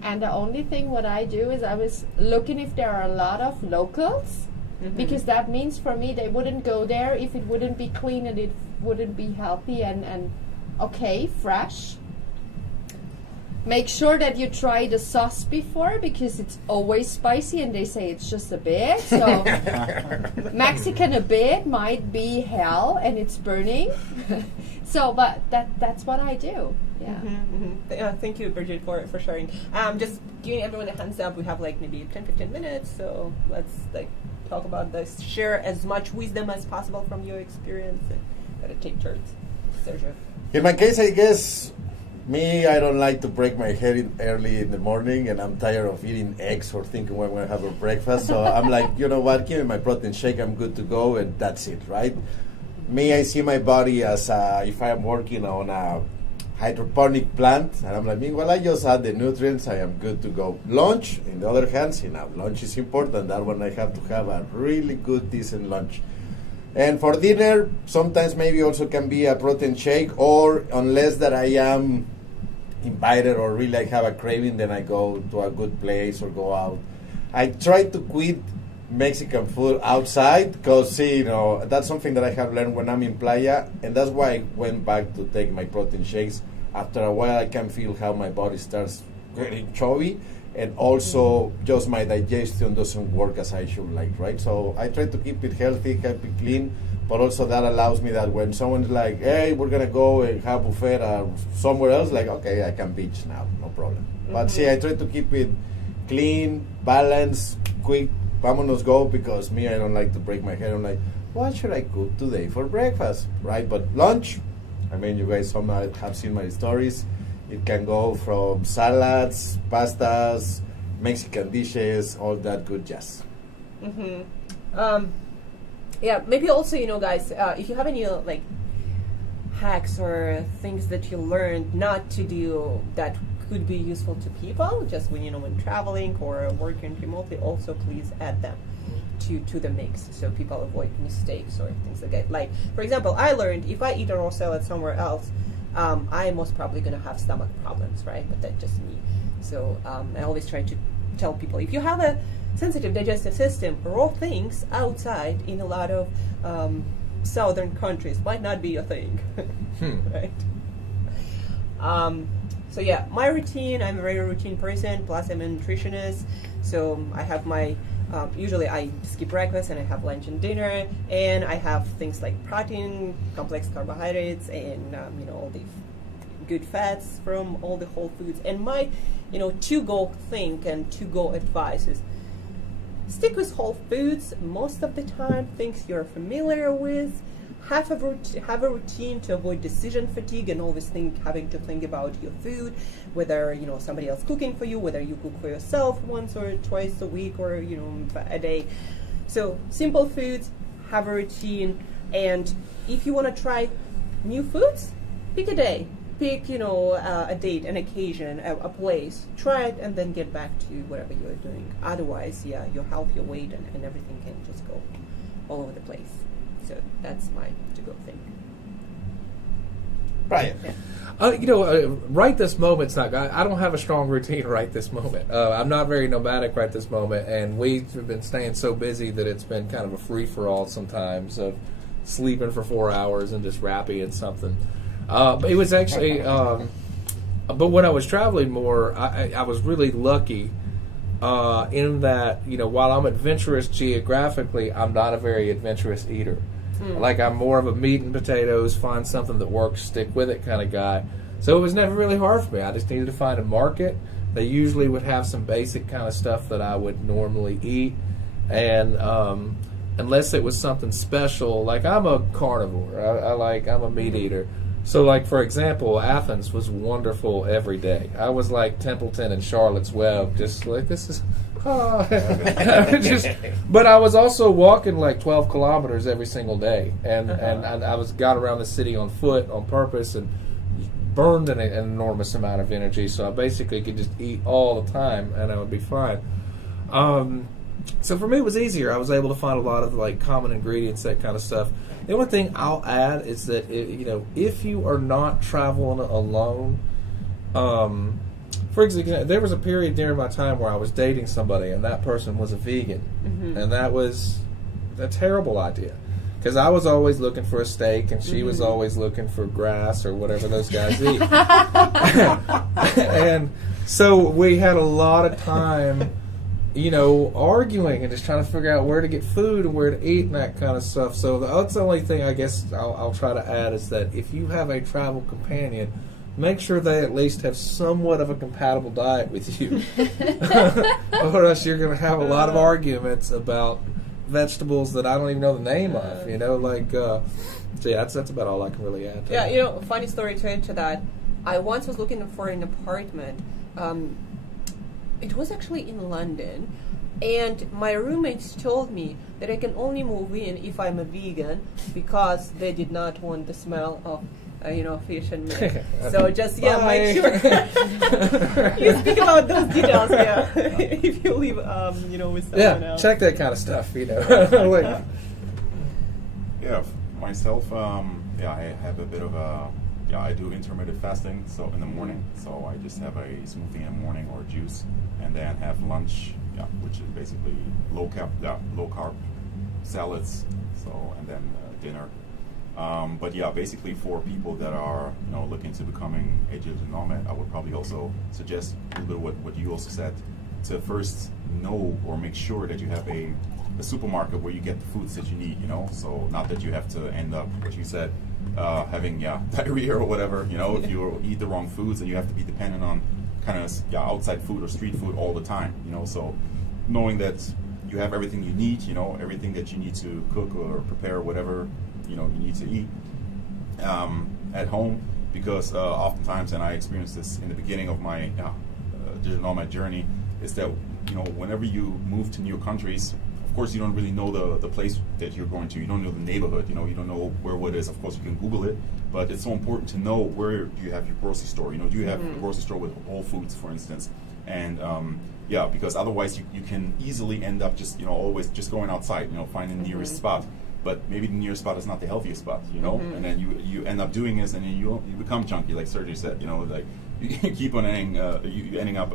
And the only thing what I do is I was looking if there are a lot of locals, because that means for me they wouldn't go there if it wouldn't be clean and it wouldn't be healthy and okay, fresh. Make sure that you try the sauce before because it's always spicy and they say it's just a bit. So Mexican a bit might be hell and it's burning. So, but that's what I do. Yeah. Thank you, Bridget, for sharing. Just giving everyone a hands up. We have like maybe 10-15 minutes, so let's like talk about this. Share as much wisdom as possible from your experience. And gotta take turns. Sergio. In my case, I guess I don't like to break my head early in the morning, and I'm tired of eating eggs or thinking when I'm going to have a breakfast. So I'm like, you know what? Give me my protein shake. I'm good to go, and that's it, right? I see my body as if I'm working on a hydroponic plant, and I'm like, well, I just add the nutrients, I am good to go. Lunch, in the other hand, lunch is important. That one I have to have a really good, decent lunch. And for dinner, sometimes maybe also can be a protein shake, or unless that I am invited or really I have a craving, then I go to a good place or go out. I try to quit Mexican food outside because, that's something that I have learned when I'm in Playa, and that's why I went back to take my protein shakes. After a while, I can feel how my body starts getting chubby, and also just my digestion doesn't work as I should like, right? So I try to keep it healthy, keep it clean, but also that allows me that when someone's like, hey, we're going to go and have buffet somewhere else, like, okay, I can beach now, no problem. But see, I try to keep it clean, balanced, quick, vámonos go, because I don't like to break my head. I'm like, what should I cook today for breakfast, right? But lunch, you guys some have seen my stories. It can go from salads, pastas, Mexican dishes, all that good jazz. Maybe also, guys, if you have any hacks or things that you learned not to do that could be useful to people, just when traveling or working remotely, also please add them to the mix so people avoid mistakes or things like that. Like, for example, I learned if I eat a raw salad somewhere else, I'm most probably going to have stomach problems, right? But that's just me. So I always try to tell people, if you have a sensitive digestive system, raw things outside in a lot of southern countries might not be a thing, right? So yeah, my routine, I'm a very routine person, plus I'm a nutritionist, so I have my, usually I skip breakfast and I have lunch and dinner, and I have things like protein, complex carbohydrates, and all the good fats from all the whole foods. And my, to-go thing and to-go advice is stick with whole foods most of the time, things you're familiar with. Have a routine to avoid decision fatigue and always having to think about your food, whether somebody else cooking for you, whether you cook for yourself once or twice a week or a day. So simple foods, have a routine, and if you want to try new foods, pick a day, pick a date, an occasion, a place, try it, and then get back to whatever you're doing. Otherwise, your health, your weight, and everything can just go all over the place. So that's my to-go thing. Right. Yeah. Right this moment, it's not. I don't have a strong routine right this moment. I'm not very nomadic right this moment, and we've been staying so busy that it's been kind of a free-for-all sometimes of sleeping for 4 hours and just wrapping in something. It was actually, but when I was traveling more, I was really lucky in that, while I'm adventurous geographically, I'm not a very adventurous eater. Like, I'm more of a meat and potatoes, find something that works, stick with it kind of guy. So it was never really hard for me. I just needed to find a market. They usually would have some basic kind of stuff that I would normally eat. And unless it was something special, like I'm a carnivore. I'm a meat eater. So, like, for example, Athens was wonderful every day. I was like Templeton and Charlotte's Web, just like, this is... but I was also walking like 12 kilometers every single day, and I got around the city on foot on purpose and burned an enormous amount of energy. So I basically could just eat all the time, and I would be fine. So for me, it was easier. I was able to find a lot of like common ingredients, that kind of stuff. The only thing I'll add is that if you are not traveling alone. For example, there was a period during my time where I was dating somebody, and that person was a vegan, and that was a terrible idea, because I was always looking for a steak, and she was always looking for grass or whatever those guys eat. And so we had a lot of time, arguing and just trying to figure out where to get food and where to eat and that kind of stuff. So that's the only thing I guess I'll try to add, is that if you have a travel companion, make sure they at least have somewhat of a compatible diet with you. Or else you're going to have a lot of arguments about vegetables that I don't even know the name of, so yeah, that's about all I can really add to that. Funny story to add to that. I once was looking for an apartment. It was actually in London, and my roommates told me that I can only move in if I'm a vegan, because they did not want the smell of fish and meat. So just make sure you speak about those details. If you live, with someone else. Check that kind of stuff. Myself, I have a bit of I do intermittent fasting. So in the morning, so I just have a smoothie in the morning or juice, and then have lunch, which is basically low carb salads. So and then dinner. But basically for people that are looking to becoming a digital nomad, I would probably also suggest a little bit what you also said, to first know or make sure that you have a supermarket where you get the foods that you need. So not that you have to end up, what you said, having diarrhea or whatever. If you eat the wrong foods, and you have to be dependent on kind of outside food or street food all the time. So knowing that you have everything you need, everything that you need to cook or prepare whatever you need to eat at home, because oftentimes, and I experienced this in the beginning of my digital nomad journey, is that whenever you move to new countries, of course you don't really know the place that you're going to. You don't know the neighborhood. You don't know where what is. Of course you can Google it, but it's so important to know where do you have your grocery store. Do you have a grocery store with Whole Foods, for instance? And because otherwise you can easily end up just always just going outside, finding the nearest spot. But maybe the nearest spot is not the healthiest spot, and then you end up doing this, and then you become junky, like Sergey said, like you keep on ending up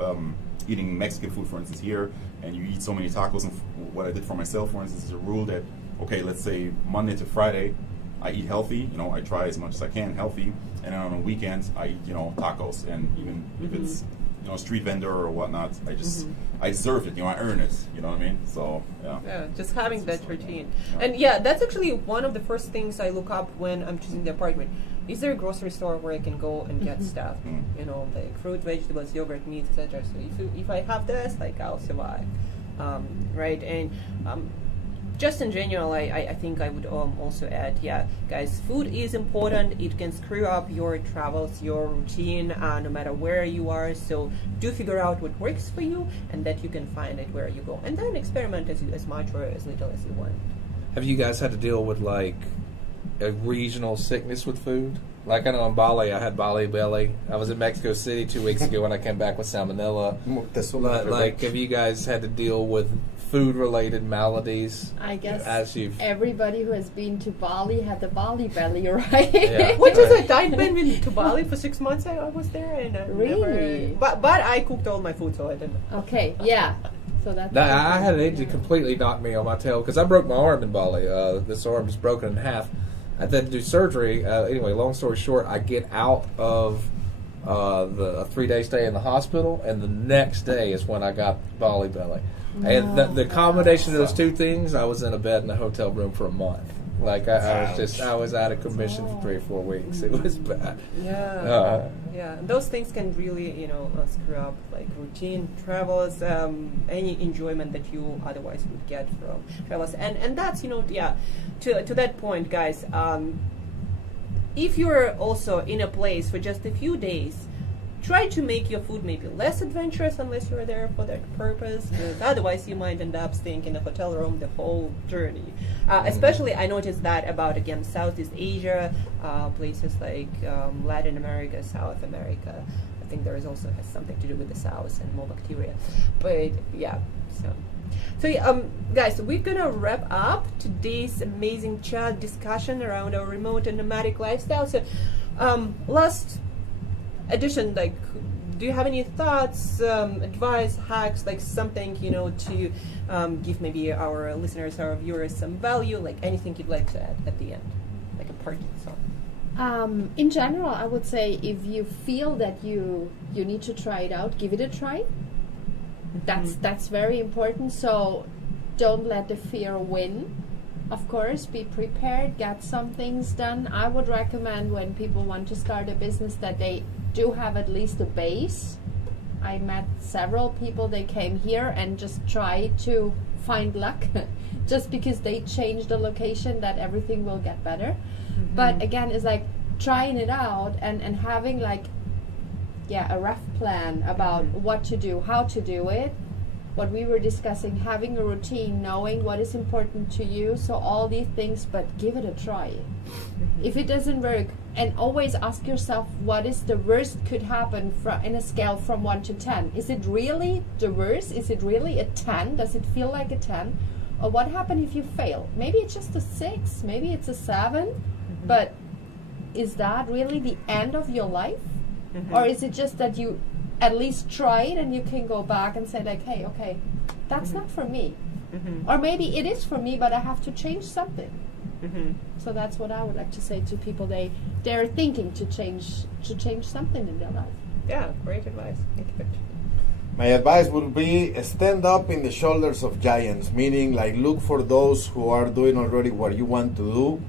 eating Mexican food, for instance, here, and you eat so many tacos. And what I did for myself, for instance, is a rule that, okay, let's say Monday to Friday, I eat healthy, I try as much as I can healthy, and then on the weekends I eat, tacos, and even if it's a street vendor or whatnot, I deserve it, I earn it, you know what I mean? So just having that routine. And that's actually one of the first things I look up when I'm choosing the apartment. Is there a grocery store where I can go and get stuff? Like fruit, vegetables, yogurt, meat, etc. So if I have this, I'll survive, right? And just in general, I think I would also add, guys, food is important. It can screw up your travels, your routine, no matter where you are. So do figure out what works for you, and that you can find it where you go. And then experiment as much or as little as you want. Have you guys had to deal with, a regional sickness with food? I know in Bali, I had Bali belly. I was in Mexico City 2 weeks ago when I came back with salmonella. Have you guys had to deal with food-related maladies? I guess everybody who has been to Bali had the Bali belly, right? Yeah. Which is it? I've been to Bali for 6 months. I was there, and really, but I cooked all my food, so I didn't. Okay, yeah. So that's. I had it completely knock me on my tail, because I broke my arm in Bali. This arm is broken in half. I had to do surgery. Anyway, long story short, I get out of a 3-day stay in the hospital, and the next day is when I got Bali belly. And the combination of those two things, I was in a bed in a hotel room for a month. Like I was out of commission for 3 or 4 weeks. It was bad. Yeah, yeah. Those things can really, screw up like routine travels, any enjoyment that you otherwise would get from travels, and that's to that point, guys. If you're also in a place for just a few days, try to make your food maybe less adventurous unless you're there for that purpose, because otherwise you might end up staying in a hotel room the whole journey. Especially I noticed that about, again, Southeast Asia, places like Latin America, South America. I think there is also has something to do with the South and more bacteria. But yeah, so guys, we're gonna wrap up today's amazing chat discussion around our remote and nomadic lifestyle. So last addition, like, do you have any thoughts, advice, hacks, like something to give maybe our listeners, our viewers some value, like anything you'd like to add at the end, like a parting song? In general, I would say if you feel that you need to try it out, give it a try. That's very important. So don't let the fear win. Of course, be prepared, get some things done. I would recommend when people want to start a business that they do have at least a base. I met several people, they came here and just tried to find luck just because they changed the location, that everything will get better. But again, it's like trying it out and having like a rough plan about what to do, how to do it. What we were discussing, having a routine, knowing what is important to you, so all these things, but give it a try. If it doesn't work, and always ask yourself, what is the worst could happen in a scale from 1 to 10? Is it really the worst? Is it really a 10? Does it feel like a 10? Or what happens if you fail? Maybe it's just a 6, maybe it's a 7, but is that really the end of your life? Or is it just that you at least try it and you can go back and say like, hey, okay, that's not for me. Or maybe it is for me, but I have to change something. So that's what I would like to say to people. They're thinking to change something in their life. Yeah, great advice. Thank you. My advice would be stand up in the shoulders of giants, meaning like look for those who are doing already what you want to do,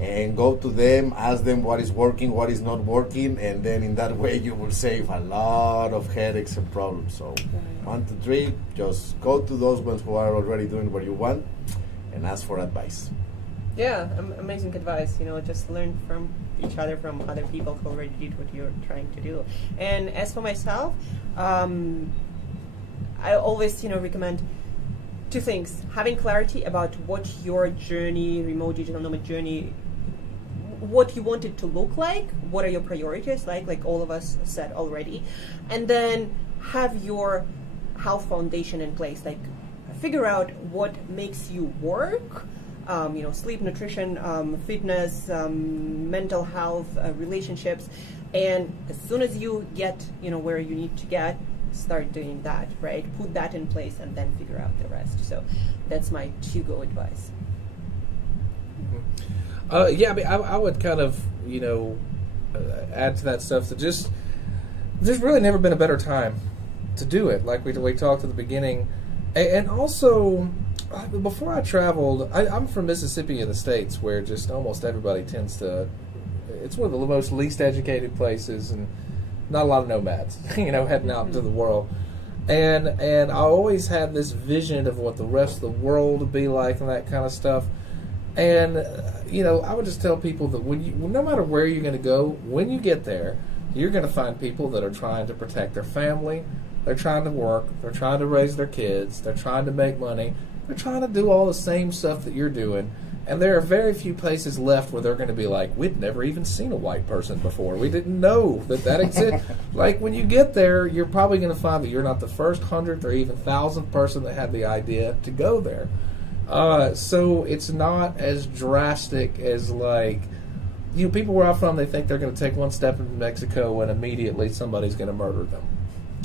and go to them, ask them what is working, what is not working, and then in that way you will save a lot of headaches and problems. So 1, 2, 3, just go to those ones who are already doing what you want and ask for advice. Yeah, amazing advice. Just learn from each other, from other people who already did what you're trying to do. And as for myself, I always, recommend 2 things: having clarity about what your journey, remote digital nomad journey, what you want it to look like, what are your priorities, like all of us said already, and then have your health foundation in place, like figure out what makes you work, sleep, nutrition, fitness, mental health, relationships, and as soon as you get, where you need to get, start doing that, right? Put that in place and then figure out the rest. So that's my to-go advice. I would kind of, add to that stuff that there's really never been a better time to do it. Like we talked at the beginning. And also, before I traveled, I'm from Mississippi in the States, where just almost everybody tends to, it's one of the most least educated places, and not a lot of nomads, heading out into the world. And I always had this vision of what the rest of the world would be like and that kind of stuff. And, I would just tell people that no matter where you're going to go, when you get there, you're going to find people that are trying to protect their family, they're trying to work, they're trying to raise their kids, they're trying to make money, they're trying to do all the same stuff that you're doing. And there are very few places left where they're going to be like, we'd never even seen a white person before. We didn't know that exists. Like, when you get there, you're probably going to find that you're not the first 100th or even 1,000th person that had the idea to go there. So it's not as drastic as, like, people where I'm from, they think they're going to take one step in Mexico and immediately somebody's going to murder them.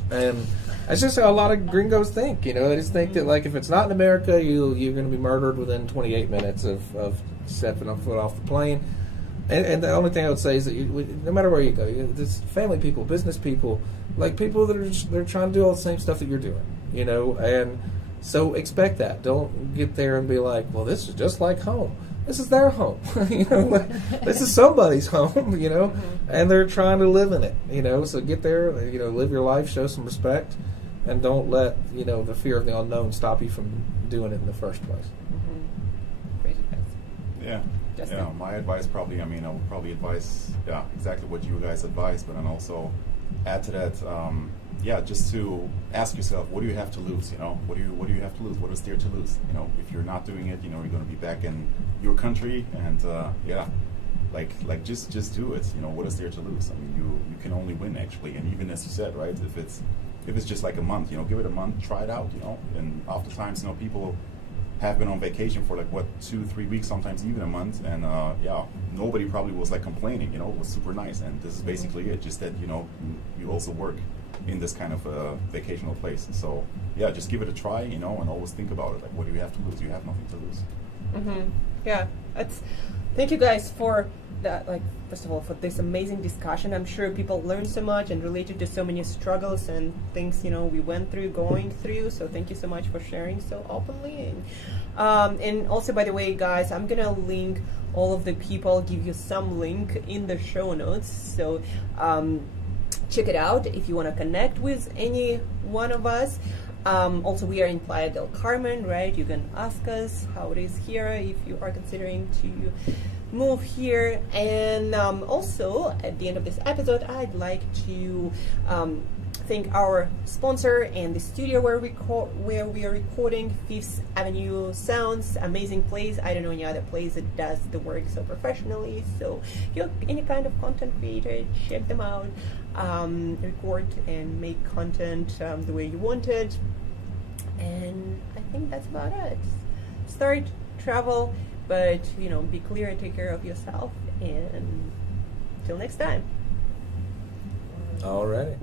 And that's just how a lot of gringos think. They just think that, like, if it's not in America, you're going to be murdered within 28 minutes of stepping a foot off the plane. And the only thing I would say is that no matter where you go, there's family people, business people, like people that they're trying to do all the same stuff that you're doing, and so expect that. Don't get there and be like, well, this is just like home. This is their home, this is somebody's home, and they're trying to live in it, so get there, live your life, show some respect, and don't let, the fear of the unknown stop you from doing it in the first place. Great advice. Yeah. Justin? Yeah, my advice probably, I would probably advise, exactly what you guys advise, but then also add to that, just to ask yourself, what do you have to lose? What do you have to lose? What is there to lose? If you're not doing it, you're going to be back in your country, and just do it. What is there to lose? You can only win, actually. And even as you said, right, if it's just like a month, give it a month, try it out, And oftentimes, people have been on vacation for 2-3 weeks, sometimes even a month, and nobody probably was complaining. It was super nice, and this is basically it. Just that you also work in this kind of vacational place. So just give it a try, and always think about it. What do you have to lose? You have nothing to lose. Yeah, thank you guys for that. First of all, for this amazing discussion. I'm sure people learned so much and related to so many struggles and things we went through, going through. So thank you so much for sharing so openly. And also, by the way, guys, I'm gonna link all of the people, give you some link in the show notes. So check it out if you want to connect with any one of us. Also, we are in Playa del Carmen, right? You can ask us how it is here if you are considering to move here. And also, at the end of this episode, I'd like to thank our sponsor and the studio where we are recording, Fifth Avenue Sounds. Amazing place. I don't know any other place that does the work so professionally. So if you're any kind of content creator, check them out. Record and make content the way you want it. And I think that's about it. Start, travel, but be clear and take care of yourself. And till next time. All right.